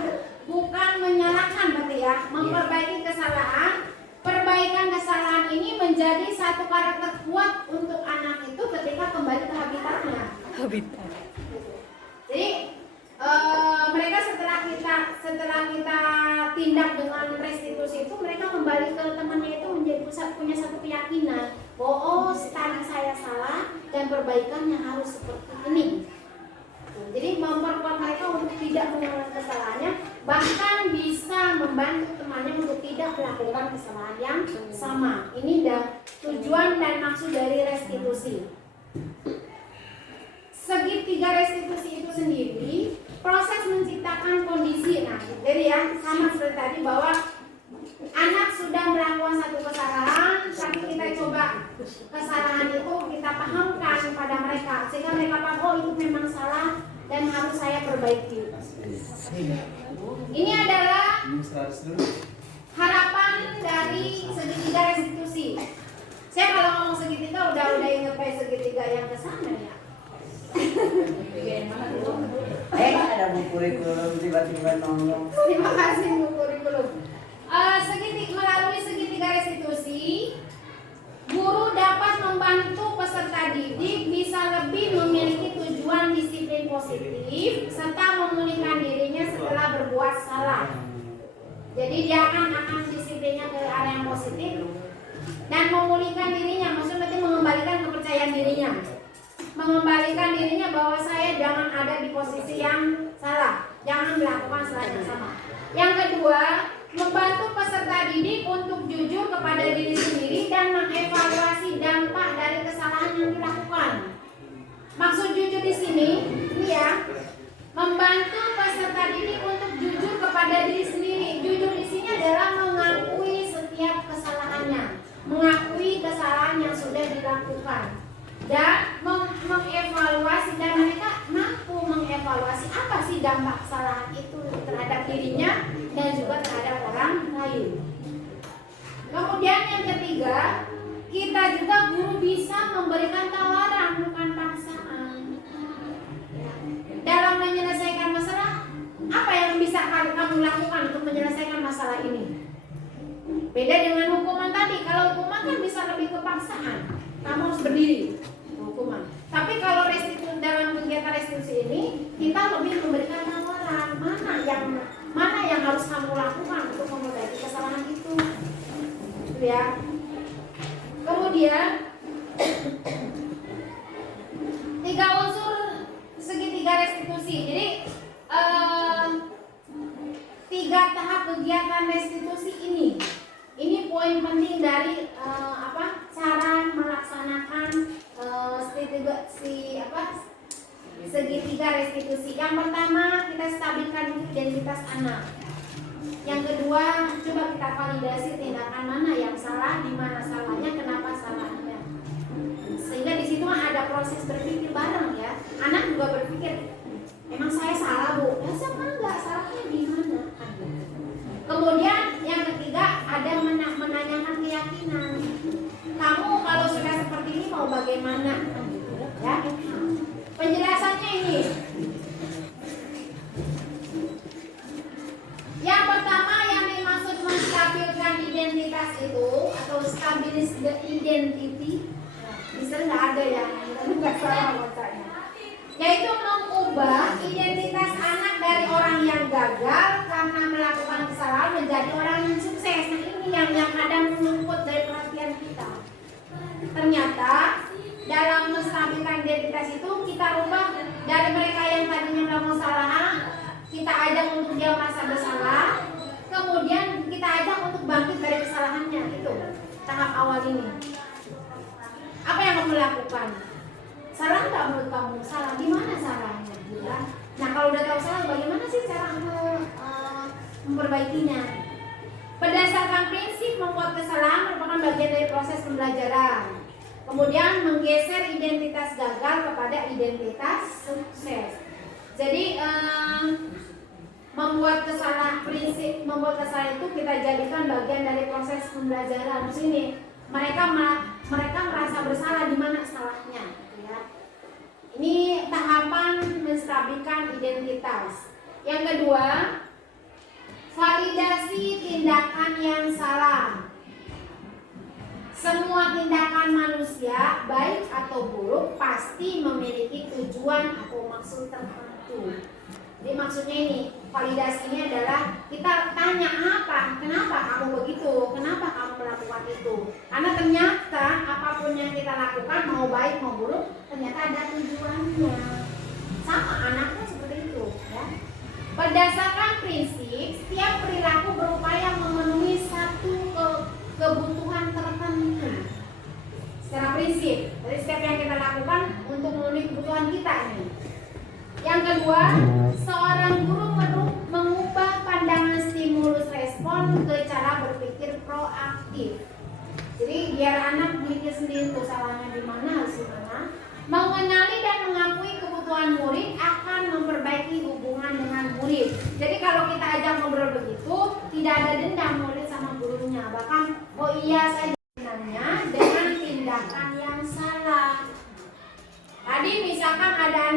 bukan menyalahkan berarti ya, memperbaiki kesalahan. Perbaikan kesalahan ini menjadi satu karakter kuat untuk anak itu ketika kembali ke habitatnya. Jadi mereka setelah kita tindak dengan restitusi itu, mereka kembali ke temannya itu menjadi punya satu keyakinan bahwa tadi saya salah dan perbaikannya harus seperti ini. Jadi memperkuat mereka untuk tidak mengulangi kesalahannya, bahkan bisa membantu temannya untuk tidak melakukan kesalahan yang sama. Ini tujuan dan maksud dari restitusi. Segitiga restitusi itu sendiri proses menciptakan kondisi. Nah, jadi ya sama seperti tadi bahwa anak sudah melakukan satu kesalahan, tapi kita coba kesalahan itu kita pahamkan pada mereka sehingga mereka paham oh itu memang salah dan harus saya perbaiki. Ini adalah harapan dari segitiga restitusi. Saya kalau ngomong segitiga udah ingat kayak segitiga yang kesana ya. Ada buku kurikulum tiba-tiba nongol. Terima kasih buku kurikulum. Melalui segitiga dapat membantu peserta didik bisa lebih memiliki tujuan disiplin positif serta memulihkan dirinya setelah berbuat salah. Jadi dia akan disiplinnya ke arah yang positif dan memulihkan dirinya, maksudnya berarti mengembalikan kepercayaan dirinya, mengembalikan dirinya bahwa saya jangan ada di posisi yang salah, jangan melakukan salah yang sama. Yang kedua, membantu peserta didik untuk jujur kepada diri sendiri dan mengevaluasi dampak dari kesalahan yang dilakukan. Maksud jujur di sini, ini ya, membantu peserta didik untuk jujur kepada diri sendiri. Jujur di sini adalah mengakui setiap kesalahannya, mengakui kesalahan yang sudah dilakukan, dan mengevaluasi, dan mereka mampu mengevaluasi apa sih dampak kesalahan itu terhadap dirinya dan juga terhadap orang lain. Kemudian yang ketiga, kita juga guru bisa memberikan tawaran bukan paksaan. Dalam menyelesaikan masalah, apa yang bisa kamu lakukan untuk menyelesaikan masalah ini? Beda dengan hukuman tadi. Kalau hukuman kan bisa lebih ke paksaan, kamu harus berdiri hukuman. Tapi kalau restitusi, dalam kegiatan restitusi ini kita lebih memberikan tawaran mana yang harus kamu lakukan untuk memperbaiki kesalahan itu, gitu ya. Kemudian 3 unsur segitiga restitusi. Jadi 3 tahap kegiatan restitusi ini poin penting dari cara melaksanakan segitiga restitusi. Yang pertama, kita stabilkan identitas anak. Yang kedua, coba kita validasi tindakan mana yang salah, di mana salahnya, kenapa salahnya. Sehingga di situ ada proses berpikir bareng ya. Anak juga berpikir, emang saya salah bu? Ya sama enggak, salahnya di mana? Kemudian yang ketiga, ada menanyakan keyakinan. Kamu kalau sudah seperti ini mau bagaimana? Ya. Penjelasannya ini. Yang pertama yang dimaksud menstabilkan identitas itu atau stabilis the identity, bisa nggak ada yang nggak salah bacanya, yaitu mengubah identitas anak dari orang yang gagal karena melakukan kesalahan menjadi orang yang sukses. Nah ini yang kadang meluput dari perhatian kita. Ternyata dalam menstabilkan identitas itu kita rubah dari mereka yang tadinya melakukan kesalahan, kita ajak untuk dia merasa bersalah, kemudian kita ajak untuk bangkit dari kesalahannya. Itu tahap awal ini. Apa yang kamu lakukan? Salah nggak menurut kamu? Salah di mana salahnya? Ya. Nah kalau udah tahu salah, bagaimana sih cara memperbaikinya? Berdasarkan prinsip membuat kesalahan merupakan bagian dari proses pembelajaran. Kemudian menggeser identitas gagal kepada identitas sukses. Jadi prinsip membuat kesalahan itu kita jadikan bagian dari proses pembelajaran. Sini mereka merasa bersalah di mana salahnya. Ya. Ini tahapan menstabilkan identitas. Yang kedua, validasi tindakan yang salah. Semua tindakan manusia, baik atau buruk, pasti memiliki tujuan atau maksud tertentu. Jadi maksudnya ini, validasi ini adalah kita tanya apa, kenapa kamu begitu, kenapa kamu melakukan itu. Karena ternyata apapun yang kita lakukan, mau baik mau buruk, ternyata ada tujuannya. Sama anaknya seperti itu. Ya. Berdasarkan prinsip, setiap perilaku berupaya memenuhi satu kebutuhan tertentu. Secara prinsip, dari setiap yang kita lakukan untuk memenuhi kebutuhan kita ini. Yang kedua, seorang guru mengubah pandangan stimulus respon ke cara berpikir proaktif. Jadi biar anak mikir sendiri tuh salahnya di mana, harus di mana. Mengenali dan mengakui kebutuhan murid akan memperbaiki hubungan dengan murid. Jadi kalau kita ajak ngobrol begitu, tidak ada dendam murid sama gurunya. Bahkan, oh iya saya dendamnya dengan tindakan yang salah. Tadi misalkan ada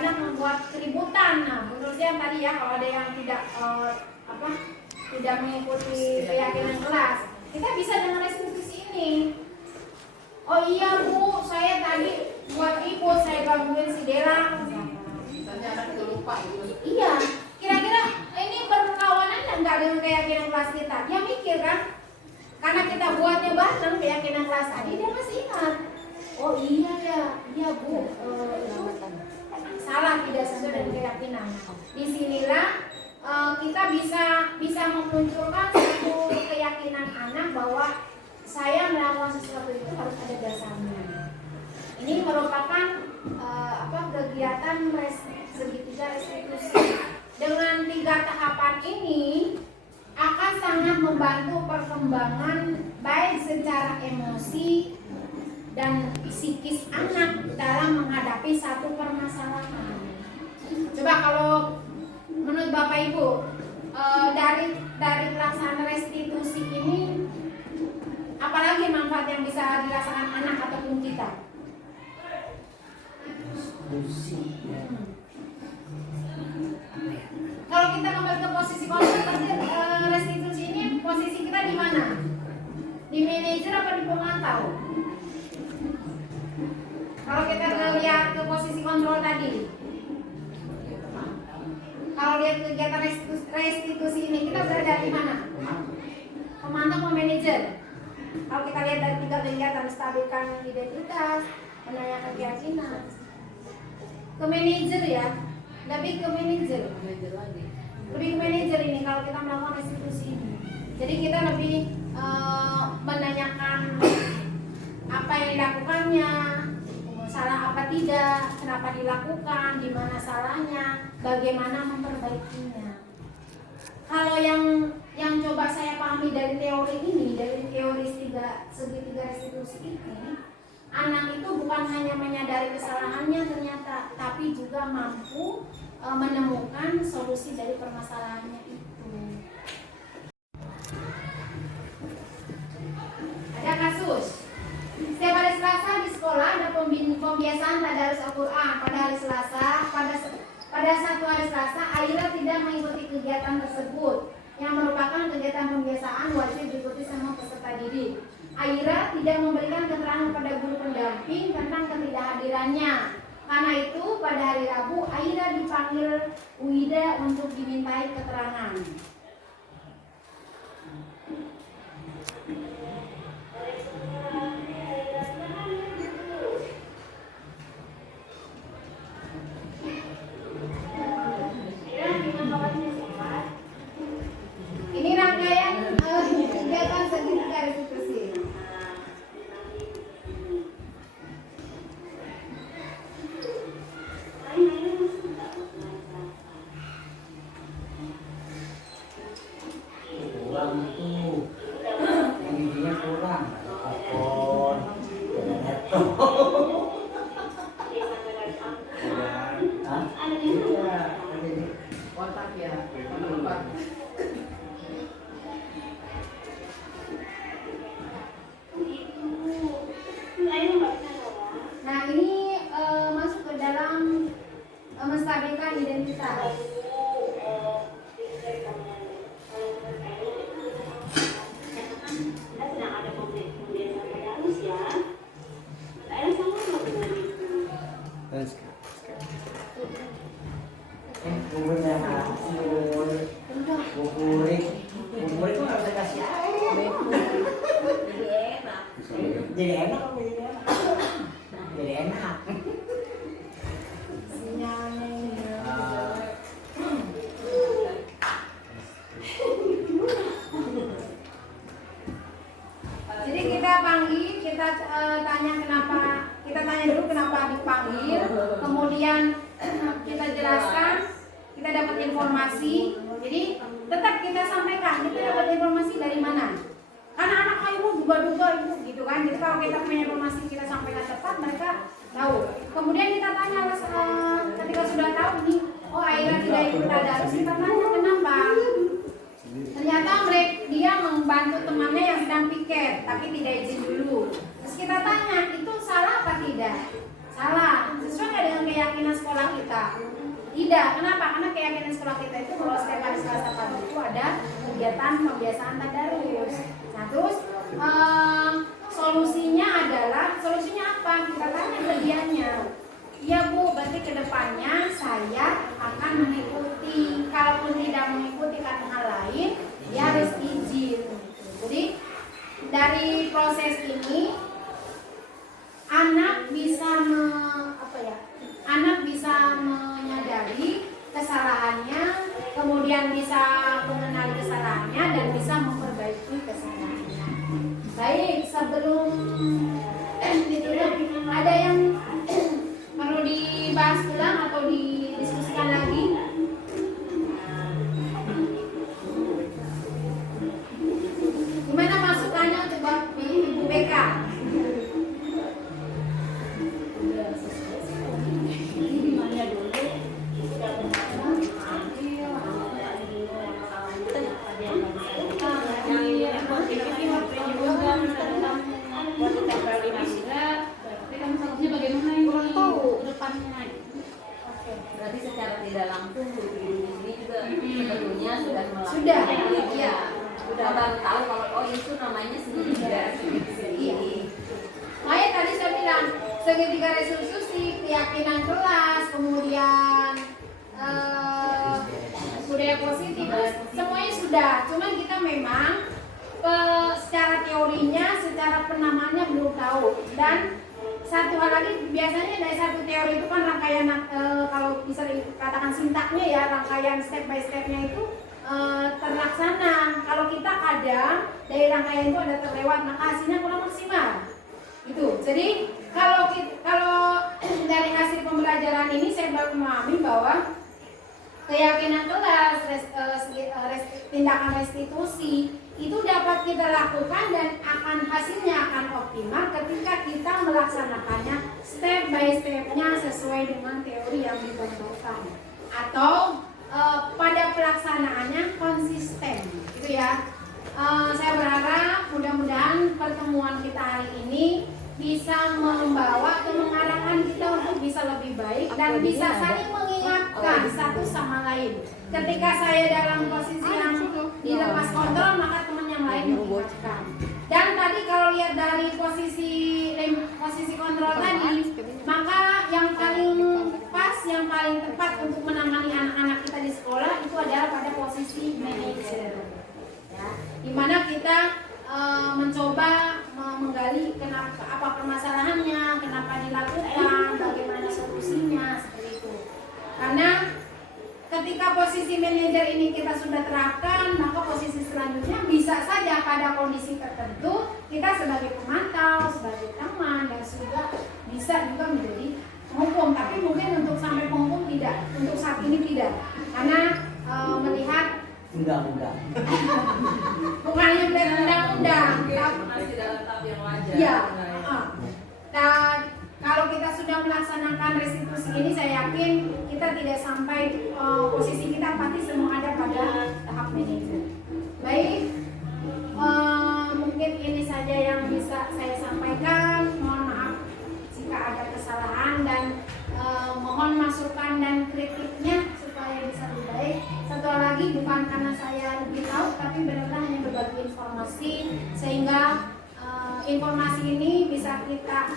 anak membuat keributan. Nah, menurut saya tadi ya kalau ada yang tidak mengikuti keyakinan kelas, kita bisa dengan restitusi ini. Oh iya Bu, saya tadi buat ibu saya gangguin si Dera. Ternyata kita lupa itu. Iya, kira-kira ini berkawanan nggak dengan keyakinan kelas kita? Dia mikir kan? Karena kita buatnya bareng keyakinan kelas tadi, dia masih ingat. Oh iya ya, iya Bu, itu salah, tidak sesuai dengan keyakinan. Disinilah kita bisa memunculkan satu keyakinan anak bahwa saya melakukan sesuatu itu harus ada dasarnya. Ini merupakan kegiatan segitiga restitusi. Dengan 3 tahapan ini akan sangat membantu perkembangan baik secara emosi dan psikis anak dalam menghadapi satu permasalahan. Coba kalau menurut Bapak Ibu dari pelaksanaan restitusi ini, apalagi manfaat yang bisa dirasakan anak ataupun kita? Kalau kita kembali ke posisi konsep, berarti restitusi ini posisi kita di mana? Di manajer apa di pemantau? Kalau kita lihat ke posisi kontrol tadi, kalau lihat kegiatan restitusi ini, kita berada di mana? Pemantau atau manajer? Kalau kita lihat dari 3 kegiatan, stabilkan identitas, menanyakan keyakinan, ke manajer ya, lebih ke manajer ini kalau kita melakukan restitusi ini. Jadi kita lebih menanyakan apa yang dilakukannya, salah apa tidak, kenapa dilakukan, di mana salahnya, bagaimana memperbaikinya. Kalau yang coba saya pahami dari teori ini, dari teori segitiga restitusi ini, anak itu bukan hanya menyadari kesalahannya ternyata, tapi juga mampu menemukan solusi dari permasalahannya itu. Ada kasus. Setiap hari Selasa di sekolah ada pembiasaan tadarus Al-Quran. Pada hari Selasa, pada satu hari Selasa, Aira tidak mengikuti kegiatan tersebut, yang merupakan kegiatan pembiasaan wajib diikuti sama peserta didik. Aira tidak memberikan keterangan pada guru pendamping tentang ketidakhadirannya. Karena itu pada hari Rabu Aira dipanggil Wida untuk dimintai keterangan. Ini rangkaian kegiatan segitiga restitusi. Kurang tuh, giginya kurang. Apon, Kontak ya, kontak. Nah ini masuk ke dalam menstabilkan identitas. buburnya hancur, buburik itu nggak bisa kasih air. Jadi enak, jadi enak. Sinyalnya. Jadi kita panggil, kita tanya kenapa, kita tanya dulu kenapa dipanggil, kemudian kita jelaskan, kita dapat informasi. Jadi tetap kita sampaikan, kita dapat informasi dari mana. Karena anak ibu duga-duga ibu gitu kan. Jadi kalau kita punya informasi kita sampaikan tepat, mereka tahu. Kemudian kita tanya ketika sudah tahu nih, oh Aira tidak ikut tadarus, kita tanya kenapa. Ternyata dia membantu temannya yang sedang piket, tapi tidak izin dulu. Terus kita tanya, itu salah apa tidak? Salah. Sesuai nggak dengan keyakinan sekolah kita? Tidak. Kenapa? Karena keyakinan sekolah kita itu bahwa setiap hari Selasa pagi itu ada kegiatan pembiasaan tadarus. Nah terus solusinya apa? Kita tanya ke dianya. Iya Bu, berarti kedepannya saya akan mengikuti. Kalaupun tidak mengikuti karena hal lain, dia harus izin. Jadi dari proses ini anak bisa menyadari kesalahannya, kemudian bisa mengenali kesalahannya dan bisa memperbaiki kesalahannya. Baik, sebelum ditutup, ada yang perlu dibahas ulang atau didiskusikan lagi? Gimana masukannya coba Ibu BK? Berarti secara tidak langsung guru-guru di sini juga sebetulnya sudah melakukan. Sudah, iya. Sudah baru tahu kalau oh itu namanya segitiga. Iya. Makanya tadi saya bilang segitiga restitusi, keyakinan kelas, kemudian budaya positif, semuanya sudah. Cuman kita memang secara teorinya, secara penamaannya belum tahu. Dan satu hal lagi, biasanya dari satu teori itu kan rangkaian, kalau bisa dikatakan sintaknya ya, rangkaian step by stepnya itu terlaksana. Kalau kita kadang dari rangkaian itu ada terlewat, maka hasilnya kurang maksimal. Itu. Jadi kalau dari hasil pembelajaran ini saya baru memahami bahwa keyakinan kelas, tindakan restitusi itu dapat kita lakukan dan hasilnya akan optimal ketika kita melaksanakannya step by stepnya sesuai dengan teori yang dibentukkan atau pada pelaksanaannya konsisten, gitu ya. Saya berharap mudah-mudahan pertemuan kita hari ini bisa membawa atau mengarahkan kita untuk bisa lebih baik dan bisa saling mengingatkan satu sama lain. Ketika saya dalam posisi yang dilepas kontrol, maka teman yang lain mengingatkan. Dan tadi kalau lihat dari posisi kontrol tadi, maka yang paling pas, yang paling tepat untuk menangani anak-anak kita di sekolah itu adalah pada posisi manajer. Ya, dimana kita mencoba menggali apa permasalahannya, kenapa dilakukan, bagaimana solusinya, seperti itu. Karena ketika posisi manajer ini kita sudah terapkan, maka posisi selanjutnya bisa saja pada kondisi tertentu kita sebagai pemantau, sebagai teman, dan sudah bisa juga menjadi penghukum. Tapi mungkin untuk sampai penghukum tidak, untuk saat ini tidak, karena melihat undang-undang. bukan hanya melihat undang-undang, Masih dalam tahap yang wajar. ya. Dan kalau kita sudah melaksanakan restitusi ini, saya yakin kita tidak sampai posisi kita pasti semua ada pada tahap manajer. Baik, mungkin ini saja yang bisa saya sampaikan. Mohon maaf jika ada kesalahan dan mohon masukan dan kritiknya supaya bisa lebih baik. Satu hal lagi, bukan karena saya lebih tahu, tapi benar-benar hanya berbagi informasi sehingga informasi ini bisa kita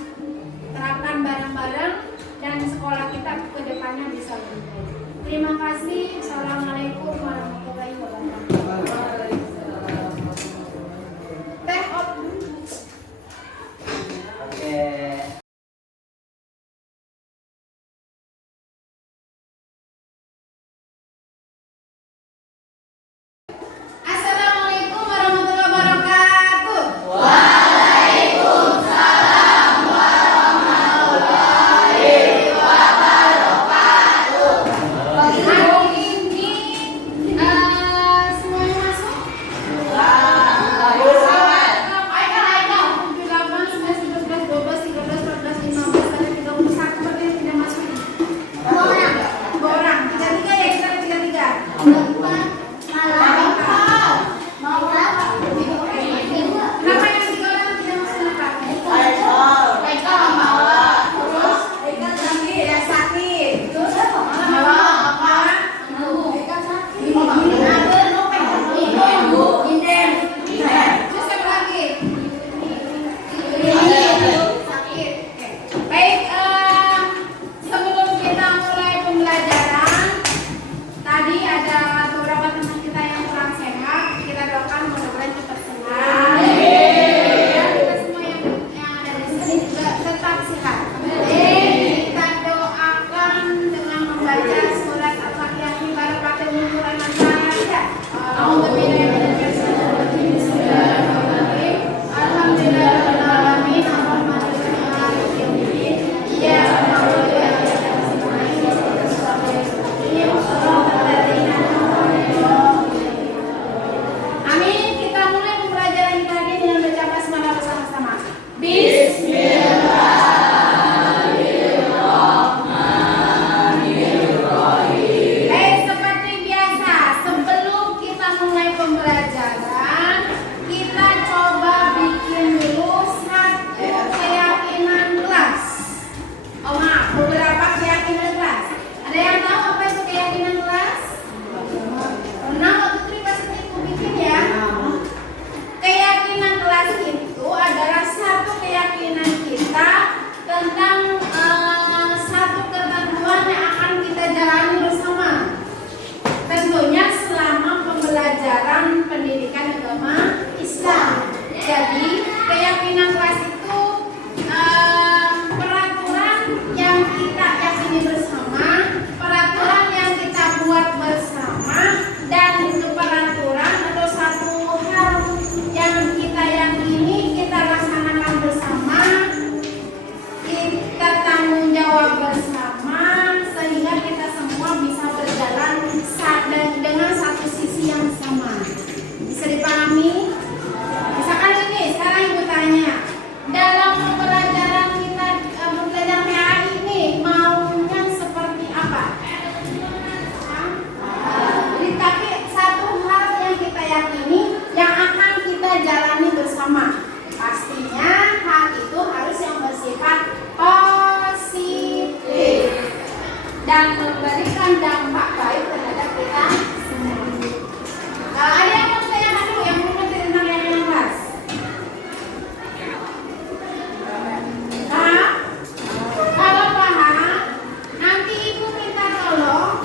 terapkan bareng-bareng dan sekolah kita ke depannya bisa lebih baik. Terima kasih. Assalamualaikum warahmatullahi wabarakatuh. Teh op. Oke. Assalamualaikum warahmatullahi wabarakatuh. Hari Amin. Kita mulai pembelajaran kita lagi dengan baca basmalah bersama-sama. Seperti biasa, sebelum kita mulai pembelajaran, kita coba bikin dulu satu keyakinan kelas. Oh maaf, beberapa keyakinan kelas. Ada yang tahu apa itu keyakinan kelas? Pernah waktu itu pas itu bikin ya? Keyakinan kelas itu adalah satu keyakinan kita tentang satu ketentuan yang akan kita jalani bersama. Tentunya selama pembelajaran pendidikan agama Islam. Jadi keyakinan kelas itu peraturan yang kita yakini bersama, peraturan yang kita buat bersama, dan peraturan atau satu hal yang kita yakini kita laksanakan bersama, kita tanggung jawab bersama, sehingga kita semua bisa berjalan dengan satu sisi yang sama. Bisa dipahami? Misalkan ini, sekarang ibu tanya, dalam pembelajaran kita pembelajaran PAI ini maunya seperti apa? Jadi tapi satu hal yang kita yakini yang akan kita jalani bersama. Pastinya hal itu harus yang bersifat positif dan memberikan dampak baik terhadap kita semua. Ada yang mau tanyakan dulu yang belum ngerti tentang keyakinan kelas? Paham? Kalau paham, nanti ibu minta tolong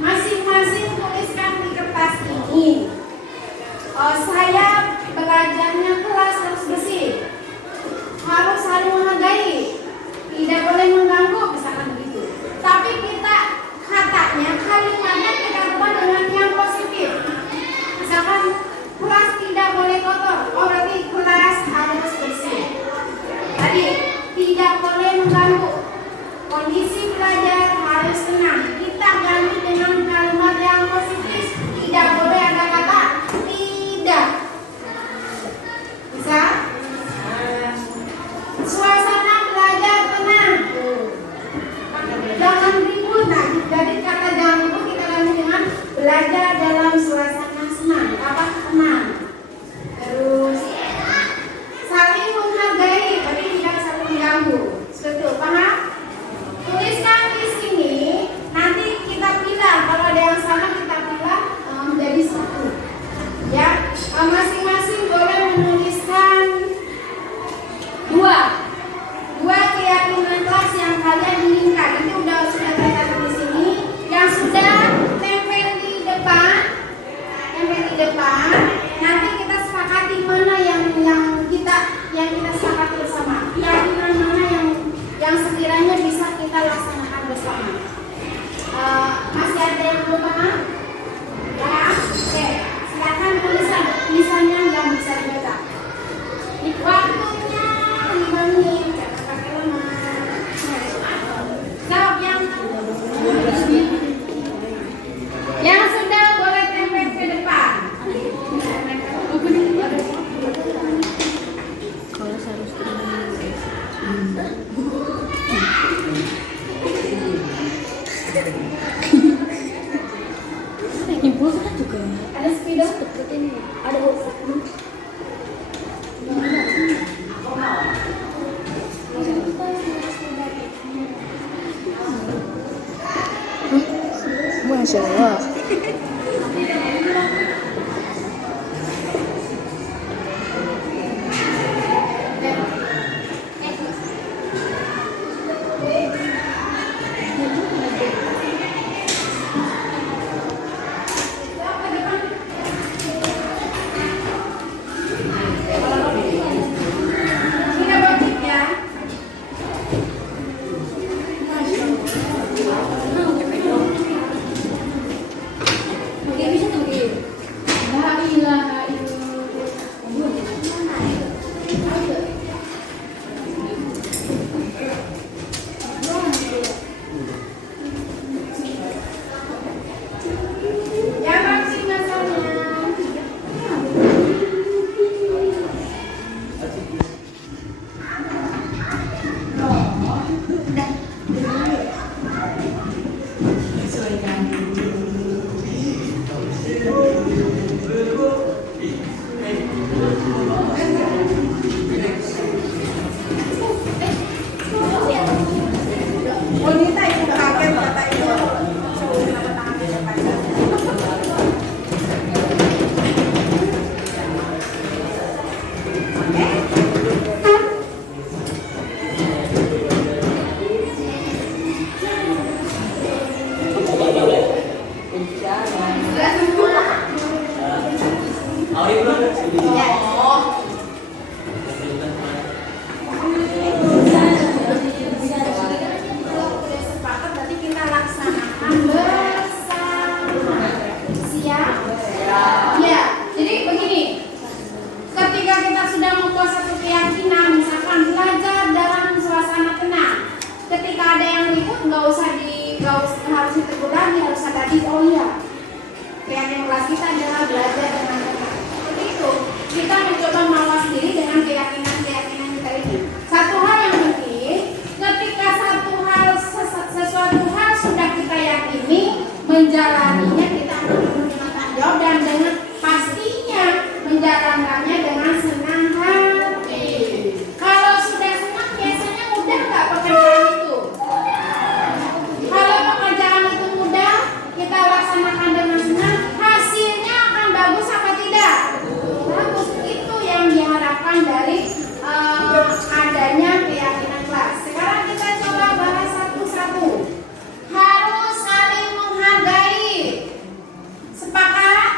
masing-masing tuliskan di kertas ini. Saya belajarnya kelas harus bersih, harus saling menghargai, tidak boleh mengganggu, misalkan begitu. Tapi kita katanya kalimatnya kita ubah dengan yang positif. Misalkan kelas tidak boleh kotor, oh berarti kelas harus bersih. Tadi tidak boleh mengganggu, kondisi belajar harus tenang. Kita ganti dengan kalimat yang positif. Tidak boleh ada kata tidak. Bisa? Suasana belajar tenang. Jangan ribut. Nah, jadi kata jangan ribut kita ganti dengan belajar dalam suasana senang. Apa? Tenang. Terus saling menghargai, tapi tidak saling mengganggu. Seperti itu, paham? Tuliskan di sini. Nanti kita pilih. Kalau ada yang salah kita pilih menjadi satu. Ya, masing-masing boleh menuliskan dua keyakinan kelas yang kalian inginkan. Itu sudah tercatat di sini. Yang sudah tempel di depan. Nanti kita sepakati mana yang kita sepakati bersama. Keyakinan mana yang sekiranya bisa kita laksanakan bersama. Masih ada yang belum paham? Ya, oke. Silakan tulisannya nggak bisa dibaca. Waktunya 5 menit, jangan pakai lama. Jawab yang sudah boleh tempel ke depan. Ibu kan juga Ada spidol? ada Masya Allah. Sudah wajib ya. Sudah semua. Auri belum? Ya. Kalau udah sepakat berarti kita laksanakan bersama. Siap? Ya. Jadi begini. Ketika kita sudah membuat satu keyakinan, misalkan belajar dalam suasana tenang. Ketika ada yang ribut, nggak harus ditegur lagi, harus sadar oh iya. Keyakinan kelas kita adalah belajar dengan tenang. Seperti itu, kita mencoba mawas diri dengan keyakinan kita ini. Satu hal yang penting, ketika sesuatu hal sudah kita yakini, menjalaninya kita akan menggunakan tanggung jawab dan dengan pastinya menjalankannya dengan senang hati. Kalau sudah senang, biasanya mudah nggak pekerjaan itu? Kalau pekerjaan itu mudah, kita laksanakan dengan senang, hasilnya akan bagus apa tidak? Bagus. Itu yang diharapkan dari adanya keyakinan kelas. Sekarang kita coba bahas satu-satu. Harus saling menghargai. Sepakat?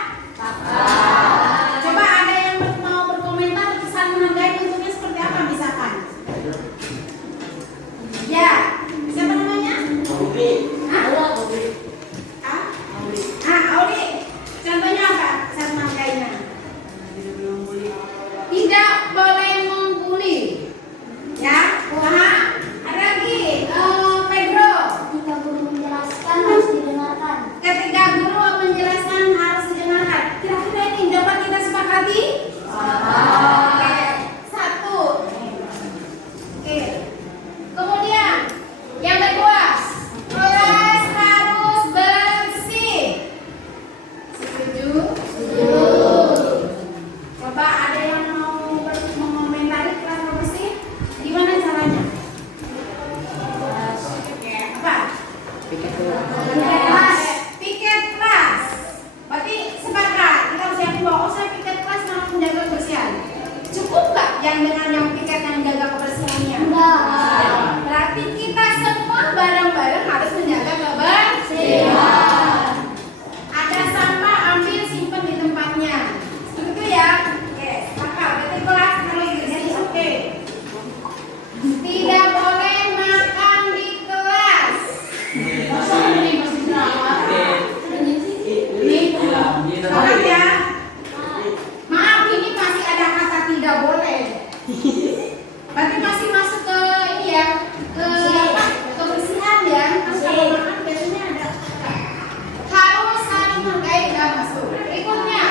Coba ada yang mau berkomentar saling menghargai bentuknya seperti apa misalkan? Ya, siapa namanya? Auri. Auri. Contohnya apa? Saling menghargainya. Tidak boleh membuli. Ya, wah. Ada lagi, Pedro. Jika guru menjelaskan harus didengarkan. Ketika guru menjelaskan harus didengarkan. Kira-kira ini dapat kita sepakati? Oke. Satu. Oke. Kemudian yang kedua, kelas harus bersih. Setuju? Coba ada yang mau mengomentari kelas harus bersih? Gimana caranya? Apa? Piket kelas. Piket kelas. Berarti sepakat. Kita harus yakin bahwa saya piket kelas mau menjaga kebersihan. Cukup nggak yang dengan yang piket yang menjaga kebersihannya? Enggak. Berarti kita semua bareng-bareng harus menjaga kebersihan. Ada sampah ambil simpan di tempatnya. Begitu ya? Oke. Sepakat. Berarti kelas harus bersih. Oke. Tidak boleh makan di kelas. Sepakat ya? Maaf, ini masih ada kata tidak boleh. Berarti masih masuk ke ini ya, ke kebersihan ya. Kalau makan biasanya ada. Harus saling menghargai sudah masuk. Berikutnya,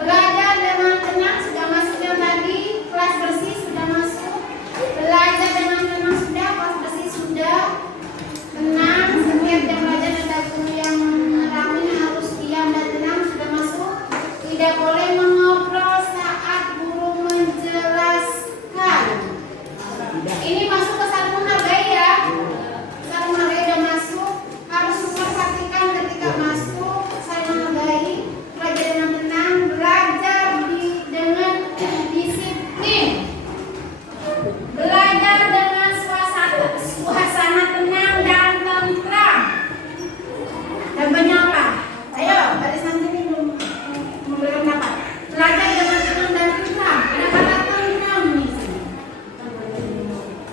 belajar dengan tenang sudah masuk yang tadi. Kelas bersih sudah masuk. Belajar dengan tenang sudah, kelas bersih sudah. Tenang, setiap jam belajar ada guru yang menerangi harus diam dan tenang sudah masuk. Tidak boleh mengobrol saat guru menjelaskan. Ini masuk ke saling menghargai ya. Saling menghargai udah masuk. Harus memperhatikan ketika masuk. Saling menghargai. Belajar dengan tenang. Belajar dengan disiplin. Belajar dengan suasana tenang dan tentram. Dan banyak apa? Ayo, barisan sini memberikan pendapat. Belajar dengan tenang dan tentram. Ada kata tentram di sini.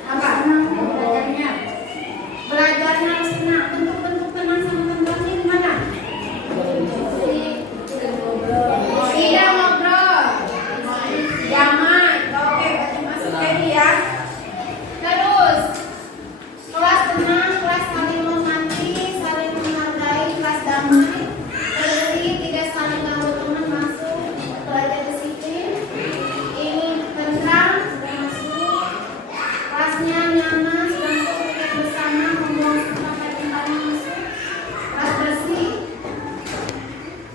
Apa? Belajarnya. Belajarnya harus tenang. Bentuk-bentuk tenang sama tentramnya gimana? Tidak ngobrol. Damai. Oke, berarti masuk lagi ya. Terus kelas tenang, kelas saling mengerti, saling menghargai, kelas damai, bersih, tidak saling ganggu teman masuk, belajar disiplin. Ini tentram sudah masuk, kelasnya nyaman sudah masuk, kita bersama membuang sampah tempatnya masuk, kelas bersih,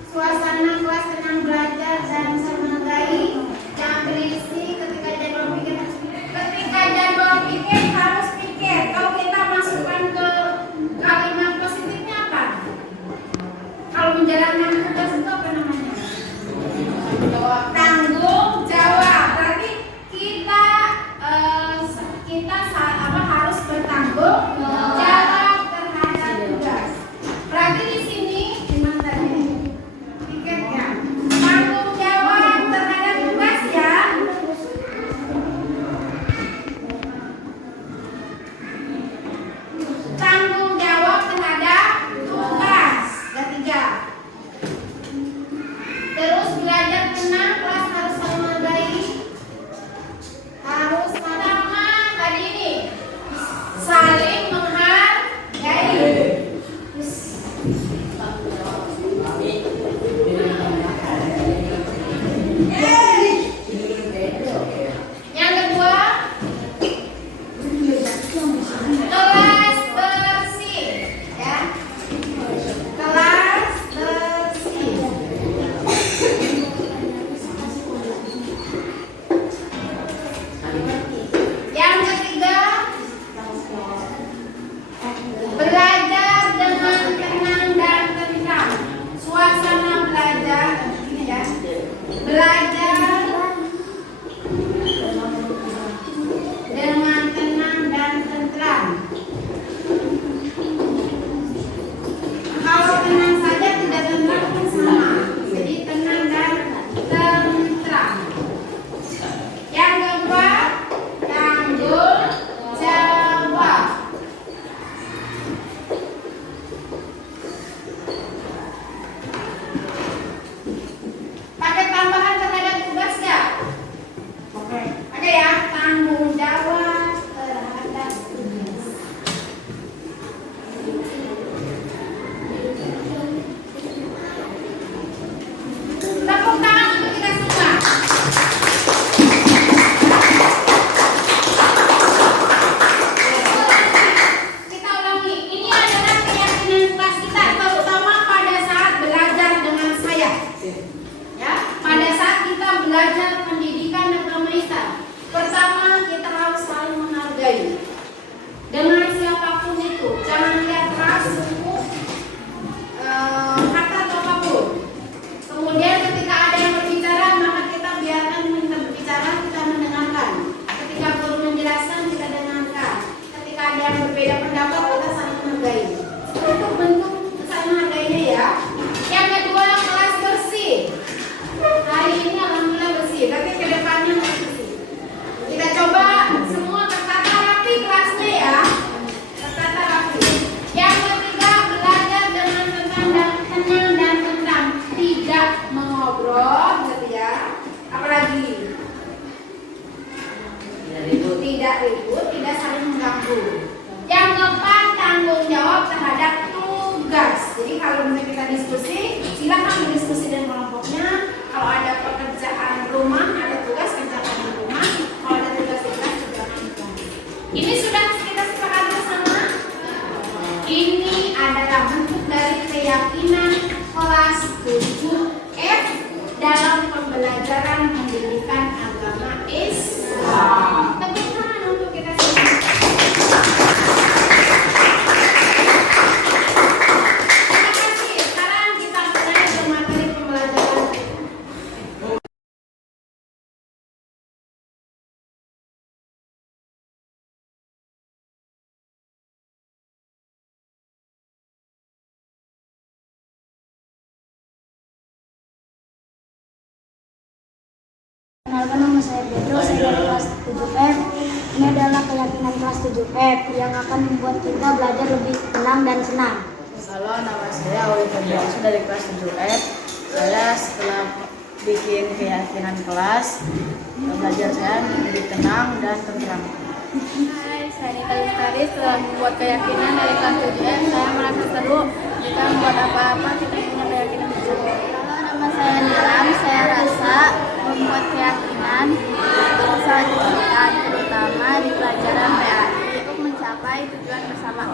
suasana kelas tenang belajar dan saling menghargai, jangan berisik ketika jadwal pikir. Ketika jadwal pikir harus pikir. Kalau kita masukkan ke kalimat positifnya apa? Kalau menjalankan tugas itu apa namanya? Tanggung jawab. Berarti kita harus bertanggung jawab terhadap tugas. Berarti di sini gimana tadi? Yang kedua, kelas bersih, ya. Kelas bersih. Yang ketiga, belajar dengan tenang dan tentram. Suasana belajar, ini ya. Belajar dengan tenang dan tentram. Kalau tenang saja tidak tentram pun sama. Jadi tenang dan tentram. Yang kedua, tanggung jawab. Pakai tambahan terhadap tugas nggak? Oke ya, tanggung jawab terhadap tugas. Tepuk tangan untuk kita semua. Kita ulangi. Ini adalah keyakinan kelas kita, terutama pada saat belajar dengan saya. Ya, pada saat kita belajar pendidikan agama Islam, pertama kita harus saling menghargai dengan siapapun itu. Jangan lihat ras, suku, kata atau apapun. Kemudian ketika ada yang berbicara, maka kita biarkan minta berbicara, kita mendengarkan. Ketika guru menjelaskan, kita dengarkan. Ketika ada yang berbeda pendapat, kita saling menghargai. Itu bentuk saling menghargainya ya. Yang kedua, kelas bersih. Hari ini alhamdulillah bersih, tapi ke depannya harus bersih. Kita coba semua tertata rapi kelasnya ya. Tertata rapi. Yang ketiga, belajar dengan tenang dan tentram, tidak mengobrol gitu ya. Apalagi tidak ribut, tidak saling mengganggu. Yang keempat, tanggung jawab terhadap tugas. Jadi kalau misalnya kita diskusi, silakan berdiskusi dengan kelompoknya. Kalau ada pekerjaan rumah, ada tugas kerjakan di rumah. Kalau ada tugas di kelas, kerjakan di kelas. Ini sudah kita sepakati bersama. Ini adalah bentuk dari keyakinan kelas 7F dalam pembelajaran pendidikan agama Islam. Tepuk tangan untuk kita semua. Terima kasih. Sekarang kita mulai ke materi pembelajaran. Kenalkan, nama saya Pedro, saya dari kelas 7F. Ini adalah keyakinan kelas 7F yang akan membuat kita belajar lebih tenang dan senang. Halo, nama saya Oliver Johnson dari kelas 7F. Saya setelah bikin keyakinan kelas, belajar saya lebih tenang dan tentram. Hai, saya Nita Lestari. Setelah membuat keyakinan dari kelas 7F, saya merasa seru. Jika membuat apa-apa, kita punya keyakinan bersama. Halo, nama saya Nilam. Saya rasa membuat keyakinan sangat dibutuhkan, terutama di pelajaran PAI untuk mencapai tujuan bersama.